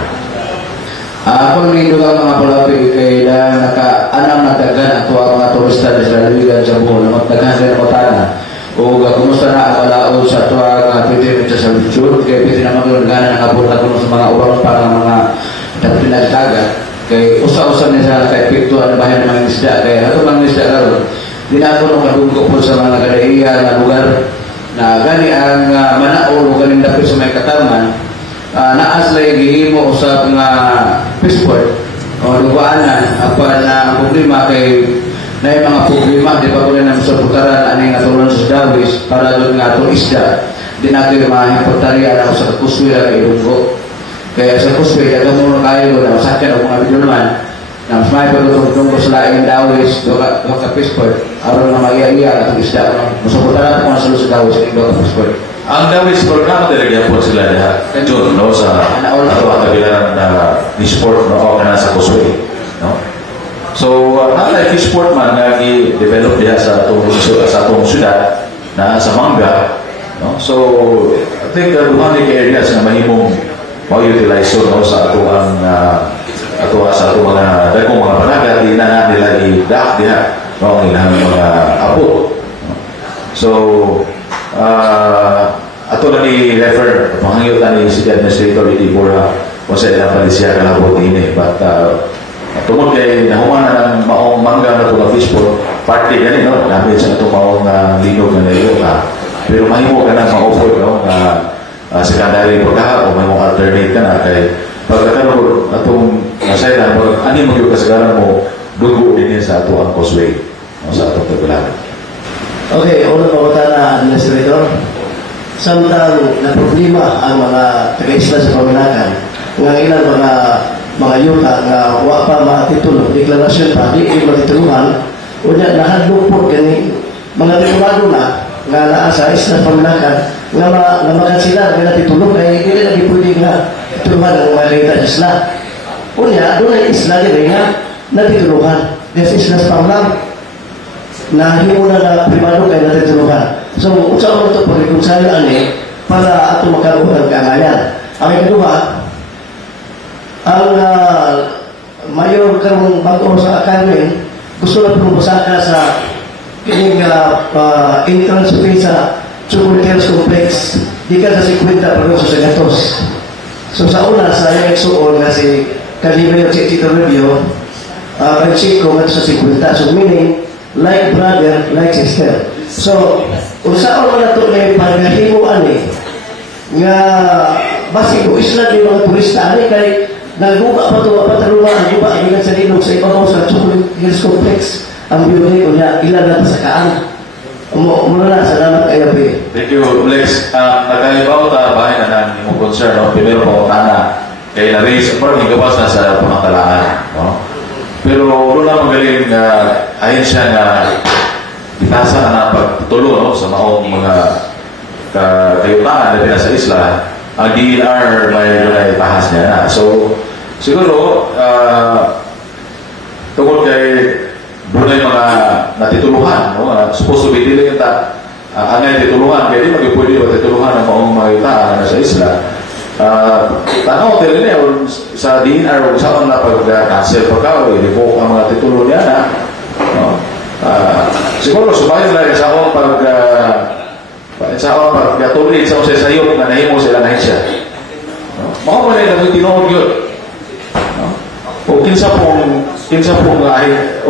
Ako rin mga palapi kay na naka-anang nagdagan ato ang mga turista sa lalawigan sa Bohol na magdagan sa Motana. O kumusta na ang malaod sa ito ang pwede sa salutsyod kaya pwede naman yung gana nakabunta ko sa mga urang para mga pinagtaga kaya usa-usa niya sa ka-epektuan na bahay ng mga isda kaya ito mga isda karon di na ako nung kadungko po sa mga nagaliya na lugar na gani ang manaol o ganing dapit sa may katarman naas lang gihimo sa mga fishport o lugaanan apan na problema kay na yung mga problema, di ba ko na sa putaran aning atulong sa Dawis para doon nga itong isda. Di natin mga importante ako sa kuswi lang ilunggo. Kaya sa kuswi, agam mo na kayo na masakyan ako mga bidulman na mas may pagkutong ko sa laing Dawis doon ka Pisport. Aron na mag-iya-iya itong isda. Sa putaran ako na sa Dawis doon ka Pisport. Ang Dawis programa talaga po sila lahat. Doon, sa kabilang na sport o ka na sa kuswi. So, like Fishport man nga i-develop diha sa atong syudad na sa Manga. So, I think duha ni areas na mahimong ma-utilize sa atong sa atong mga dagkong mga panaga di na nila i-dak diha ang ilang mga apo. So, ato na ni refer panghangyotan ni City Administrator Idibora kung sa ilang palisya kalabot ini, but tungkol kay nahuman na ng maong mangga na itong Fishport party ganin, dami sa itong maong linog na nilo pero mahimo ka na ma-offer secondary pagkaha o mahimo alternate ka na kay pagkakaroon itong nasayda ani mo yung kasagaran mo dugo din sa ito ang causeway sa itong tagulan. Okay, unang pagkata na Administrator, samtang na problema ang mga taga-isla sa pamanakan ng ilang mga yuta nga wa pa matitulog, deklarasyon pa, di matituluhan, unya nahadlok po gani mga titulado na nga naa sa isla pamanakan nga makansila nga natitulog ay hindi lagi pwede nga tituluhan ang mga lita sa isla. Unya, doon ay isla din nga natituluhan. Des isla sa pamanakan na himo na primado kay natituluhan. So, unsa mo ito pagkikunsalaan para ato magkaroon ng kaangayan. Ang ikaduha, ang mayor karong bago sa Carmen gusto na pumusaka sa kining entrance fee sa Chocolate Complex di ka sa 50 pero sa Gatos. So sa una sa yung suon na si Calibrio Chito Review prinsipyo at sa 50. So meaning, like brother, like sister. So, usaon mo na ito na pagkahimuan nga basi ko isla ng mga turista kay naguga pa ito, pataluma ang guba ang sa linog sa ibabaw sa Chocolate Hills Complex. Ang biyuhay ko niya, ilan na pasakaan. Muna na, salamat kayo, P. Thank you, Lex. Nagkalibaw ta bahay na nang imong concern, no? Primero pa na kay na-raise, parang higawas na sa pamatalaan, no? Pero doon lang magaling na ayon siya na itasa na pagtulo, no? Sa maong mga kayutaan na sa isla, ang DNR may tahas niya na. So, siguro, tungkol kay doon ay mga natituluhan, no? Supposed to be dealing ita ang natituluhan, kaya di mag-pwede matituluhan ang maong mga itaan na sa isla. Tanaw, tila niya, sa DNR, saan na pag-cancel pa ka, o i-revoke ang mga titulo niya na, no? Siguro, subayin na rin sa akong pag-tuloy sa usay sayop na nahimo sila na siya. Makamalay na may tinood yun. O kinsa pong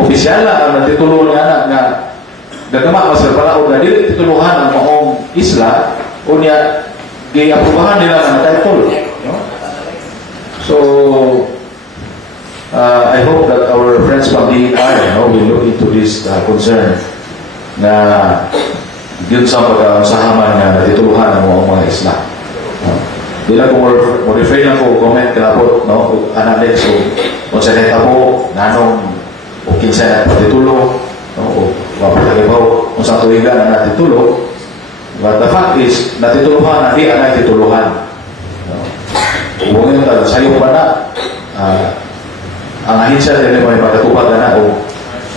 opisyal na natitulo niya na gagama masal para o dili tituluhan ang maong isla o niya gi-aprobahan nila ang title. So I hope that our friends from DNR will look into this concern na yun sa pag-usahaman na natituluhan ang mga isla. Di lang kung refrain lang ko comment kalapot, no? Analyze kung sa neta po, nanong o kinsa na patitulo, no? O wapagalibaw kung sa tuwigan na natitulo. But the fact is, natituluhan na di ang natituluhan. Huwag nyo tayo, sayo pa na ang ahinsya din may pagkatupad na o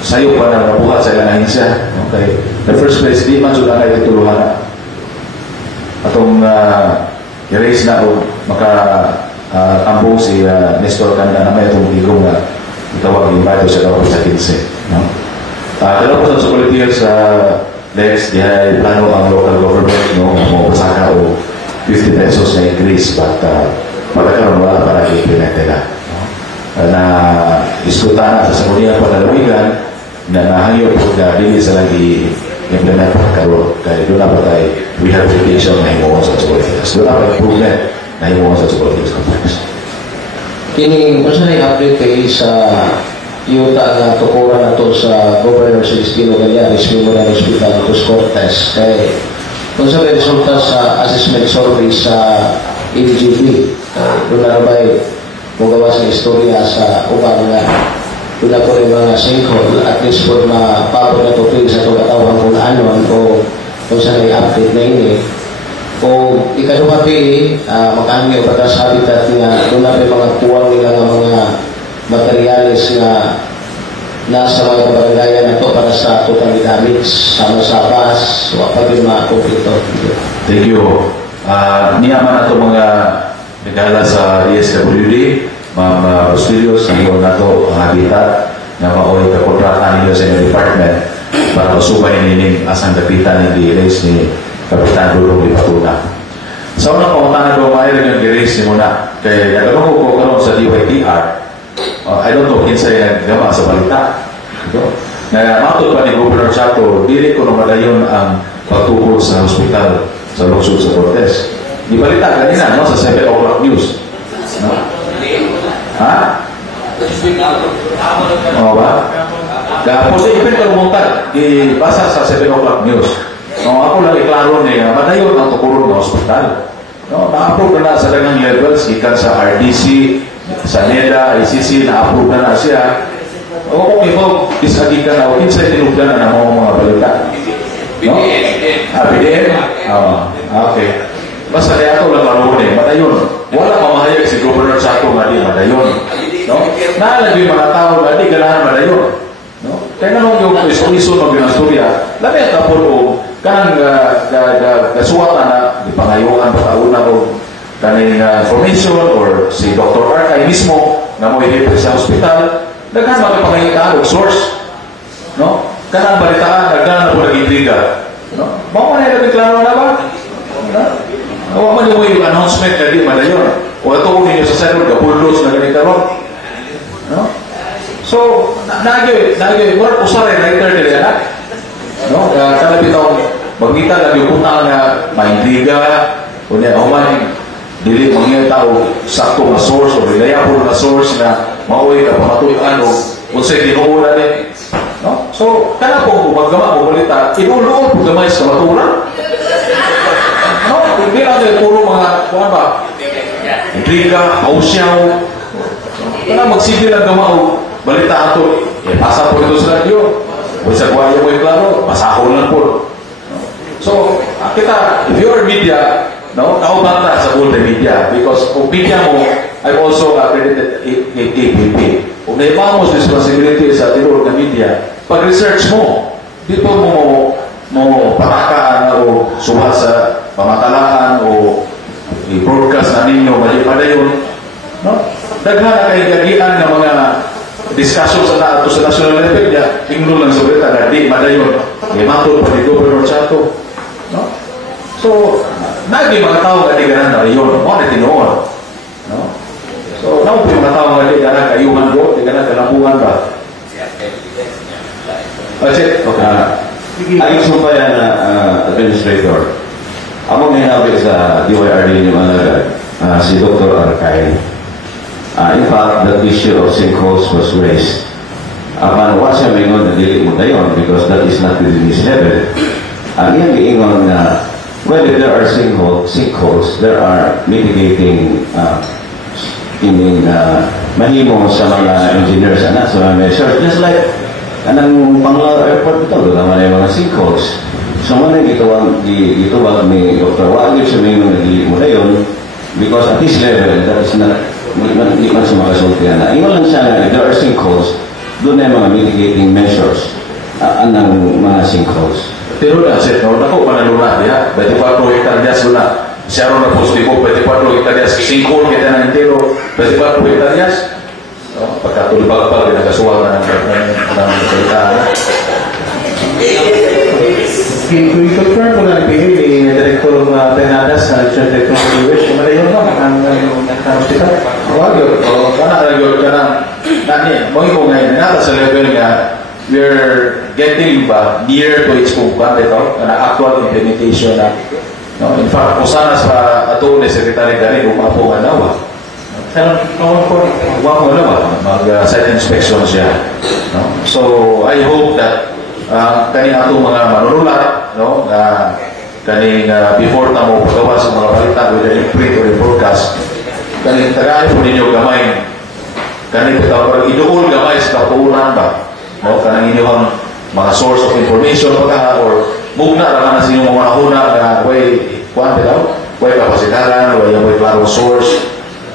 sayo pa na nabuhat sa ilang ahinsya. Okay. In the first place, di man sila natituluhan na. Atong i-raise na o makatampo si Nestor Kanda na may itong digong na itawag yung bato siya dapat sa 15. No? Pero po sa political sa Lex, di ay plano ang local government, no? Mapasaka o 50 pesos na increase, but magkakaroon wala para i-implement nila. No? Na diskuta na sa samunihan panalawigan na nahayop po na dili sa lagi implement pagkaroon. Kaya doon na ba tayo rehabilitation na himuon sa Chocolate. Doon na ba improvement na himuon sa Chocolate Complex. Kini, kung saan i-update kayo sa yuta na tukuran na to sa Governor Celestino Gallaris Memorial Hospital to Cortes. Kaya kung saan may resulta sa assessment survey sa ADGP, doon na rabay magawa sa istorya sa upang na doon na po rin mga sinkhole at least po mapapod na tupig sa tugatawang kung anon o kung saan i-update na ini. O ikaduhati, makangyo para sa habitat nga doon na rin mga tuwang nila ng mga materialis na nasa mga kabarangaya na to para sa total damage sama sa bus o pag yung mga kumplito. Thank you. Niyaman na ito mga nagala sa DSWD, mga studios na yun na ito ang habitat na maoy kakontrata ninyo sa inyong department para masubay nining asang kapitan ng i-raise ni Kapitan Dulong di Patuna. Sa unang pamuntahan ko, mayroon yung i-raise ni muna. Kaya nagawang ko karoon sa DYTR, I don't know, kinsay naggama sa balita. Na matod pa ni Governor Chato, dili ko na madayon ang pagtukol sa hospital sa lungsod sa Cortes. Di balita kanina, no? Sa 7 o'clock news. No? Ha? O ba? Gapos sa ipin kalumutan, ibasa sa 7 o'clock news. No, ako lang iklaro niya, madayon ang tukulong ng hospital. No, na-approve na sa ganang levels, ikan sa RDC, sa NEDA, ICC, na-approve na siya. O kung ikaw, isagi ka na, o kinsay tinugdan na mga balita. No? PDM? Okay. Basta kaya ito lang maroon madayon. Wala mamahayag si Governor Chato nga di madayon. No? Naalagay mga tao nga di ganahan madayon. No? Kaya nga nung yung iso-iso ng ginasturya, labi at tapon o kanang kasuwatan na di pangayuhan patauna o kaning formation or si Dr. Arkay mismo na mo ihipin sa hospital, naghan magpapangayitaan o source. No? Kanang balitaan, naghan na po nag-intriga. No? Mga na nagklaro na ba? Huwag man yung announcement na di madayon. O ito ninyo sa senod, kapuldos na ganito ron. No? So, nagyoy, murag usare writer nila na. No, kada bitaw magita lang yung punta nga maintriga, kunya human dili mga tao sakto nga source o reliable na source na mauwi ka pamatuyan o unsay tinuod ni. No? So, kana po magama mo balita, inulo po gamay sa maturan. No, hindi lang puro mga kuan ba? Intriga, hausyaw. Kana magsigil ang gamao balita ato. Pasa po ito sa radyo. O sa buhaya mo klaro, pasahol lang po. So, kita, if you are media, no, ako bata sa multimedia because kung media mo, I'm also accredited APP. Kung naipamos responsibility sa tinuro ng media, pag-research mo, dito mo patakaan o suha sa pamatalaan o i-broadcast na ninyo, mali-padayon, no? Daghan na kayo gagian ng mga discussion sa nato sa national level niya, ingno lang sa balita na di madayon. Matod pa ni Governor Chato. No? So, nagi mga tao nga di ganan na rayon, mo na tinuon. No? So, naman po yung mga tao nga di ganan kayuhan do, di ganan kalambuhan ba? That's it. Okay. Aking sumpayan na administrator, among hinabi sa DYRD ni Malaga, si Dr. Arcay. In fact, the issue of sinkholes was raised. Wala siya maingon na dili mo dayon because that is not within his level. Ang iyang giingon na well, if there are sinkholes, there are mitigating mahimo sa mga engineers sa mga measures. Just like anang Panglao Airport ito, doon naman yung mga sinkholes. So, muna gitawag ni Dr. Wagner siya maingon na dili mo dayon because at his level, that is not hindi man sa makasulti na. Ingon lang siya na if there are sinkholes, doon na yung mga mitigating measures anang mga sinkholes. Pero na, sir, ako panaluna niya, 24 hectares wala. Siya ron na positibo, 24 hectares, sinkhole kita na entero, 24 hectares. Pagkatulibag-pag, nagkasuwag na ng salita. I-confirm ko na nagbigay ni Director Benadas sa Director of the Wish. Kumalayon ba ang hospital? Wag yun. Kana ka na. Nani, mo ko ngayon, nata sa level nga, we're getting ba near to its kumpan ito, na actual implementation na. No? In fact, kung sana sa ato ni Secretary Gary, umapo nga nawa. Umapo nga nawa. Mag-site inspection siya. No? So, I hope that kani ato mga manunulat, no, kani before tamo pagawa sa mga balita whether in print or in broadcast, kani tagaan po ninyo gamay, kani pagkawag inuul gamay sa katuunan ba, no, kanang inyong mga source of information pagka or mugna ra na sa inyong mga huna na way kuan bitaw, way kapasitaran, way klarong source,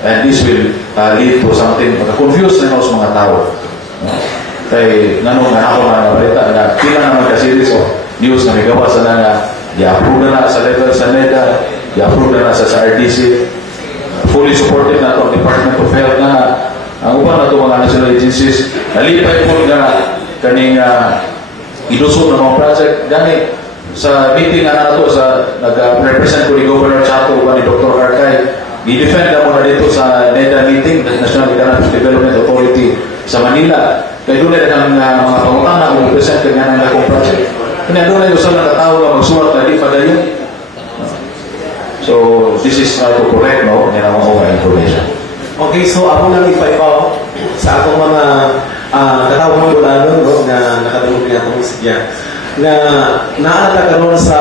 and this will lead to something confused na sa mga tao. No? Kay nanong nga ako mga balita na pila naman ka-series of news na nagawa sa nga i-approve na sa level sa NEDA, i-approve na sa RDC, fully supported na ito Department of Health na ang upan na ito mga national agencies nalipay po na kaning ilusot na mga project gani sa meeting na ito sa nag-represent ko ni Governor Chato ni Dr. Arcay, i-defend na muna dito sa NEDA meeting, National Economic Development Authority sa Manila. Kaya doon na mga pangutan na mag-present ka nga ng akong project. Kaya doon na yung saan nakatawa na magsulat na di padayon. So, this is to correct, no? Yan ang mga information. Okay, so ako na ipaipaw sa akong mga katawang bulanon, no? Na nakatulog niya itong sidya. Na naata karon sa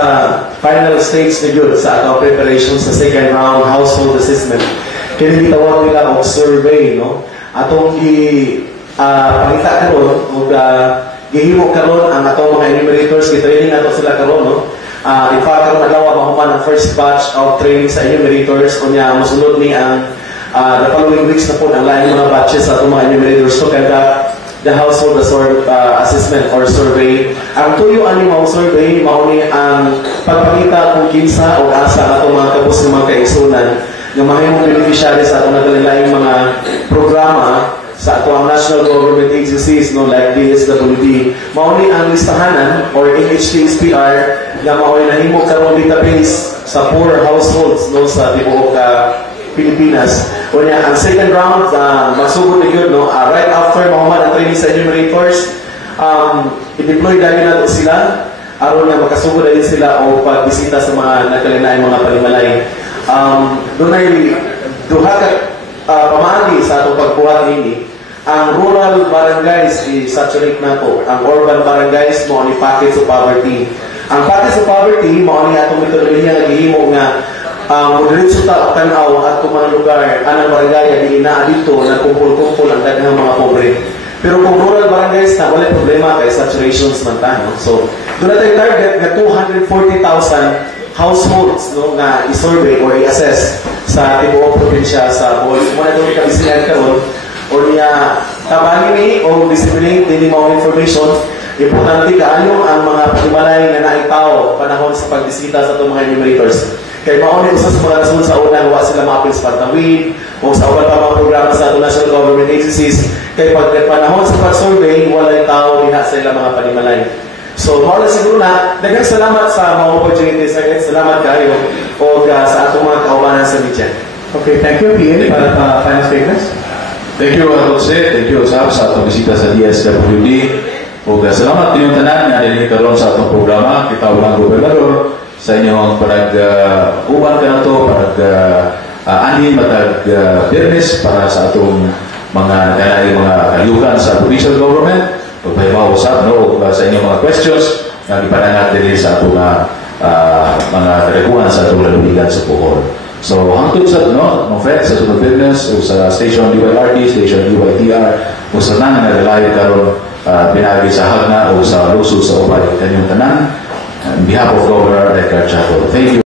final stage na yun sa atong preparation sa second round household assessment. Kaya gitawag nila og survey, no? Atong pangita karon ug gihimo karon ang atong mga enumerators, gi-training nato sila karon, no? In fact, karon nagawa mahuman ang first batch of training sa enumerators kunya mosunod ni ang the following weeks na po ang lain mga batches sa atong mga enumerators to conduct the household assessment or survey. Ang tuyo ani mao survey mao ni ang pagpakita kung kinsa o asa atong mga kabus ng mga kaigsunan nga mahimong beneficiaries sa atong nagalaing mga programa sa ato ang national government agencies, no, like DSWD. Mao ni ang listahanan or NHTSPR nga mao'y nahimo karong database sa poor households, no, sa tibuok Pilipinas. O niya, ang second round, magsugod na yun, no? Right after mahuman ang training sa enumerators, i-deploy dahil na sila, aron na makasugod na din sila o pagbisita sa mga nagkalinay mga palimalay. Doon ay duha ka pamagi sa atong pagbuhat ini. Ang rural barangays i-saturate na po. Ang urban barangays mo ni pockets of poverty. Ang pockets of poverty mo ni atong metodolohiya nga gihimo nga diretso ta tan-aw at mga lugar anang barangay dili na dito nagkumpul-kumpul ang daghang mga pobre. Pero kung rural barangays na wala problema kay saturations man ta, no? So doon natin target nga 240,000 households, no, nga i-survey or i-assess sa tibuok probinsya sa Bohol. Muna doon ikabisihan karon o niya tabangin ni o disseminate din mga information. Importante kaayo ang mga palimalay nga naitaw panahon sa pagbisita sa itong mga enumerators. Kaya mauni sa mga rason sa unang wa sila mapil sa pagtawid o sa uban pa mga programa sa national government agencies. Kaya pag panahon sa pag-survey, walay tao din sa ilang mga palimalay. So, mawala siguro na, daghang salamat sa mga opportunities. Salamat kayo o sa atong mga kaubanan sa media. Okay, thank you, PA, para final statements. Thank you, Jose. Thank you, Usap, sa atong bisita sa DSWD. O salamat din yung tanan na nilinig karon sa atong programa. Kita ulang gobernador sa inyong uban ka na ito, anhin, fairness para sa atong mga kayukan sa provincial government. Kung may mausap, no, sa inyong mga questions na ipanangat din sa atong mga karekuhan sa atong lalubigan sa Bohol. So, hangtod sa FED, sa sunod business, o sa station DYRT, station DYTR, o sa nang nagalayo karon pinagi sa Hagna o sa Luso sa Ubay, kanyang tanan, on behalf of Governor Edgar Chaco. Thank you.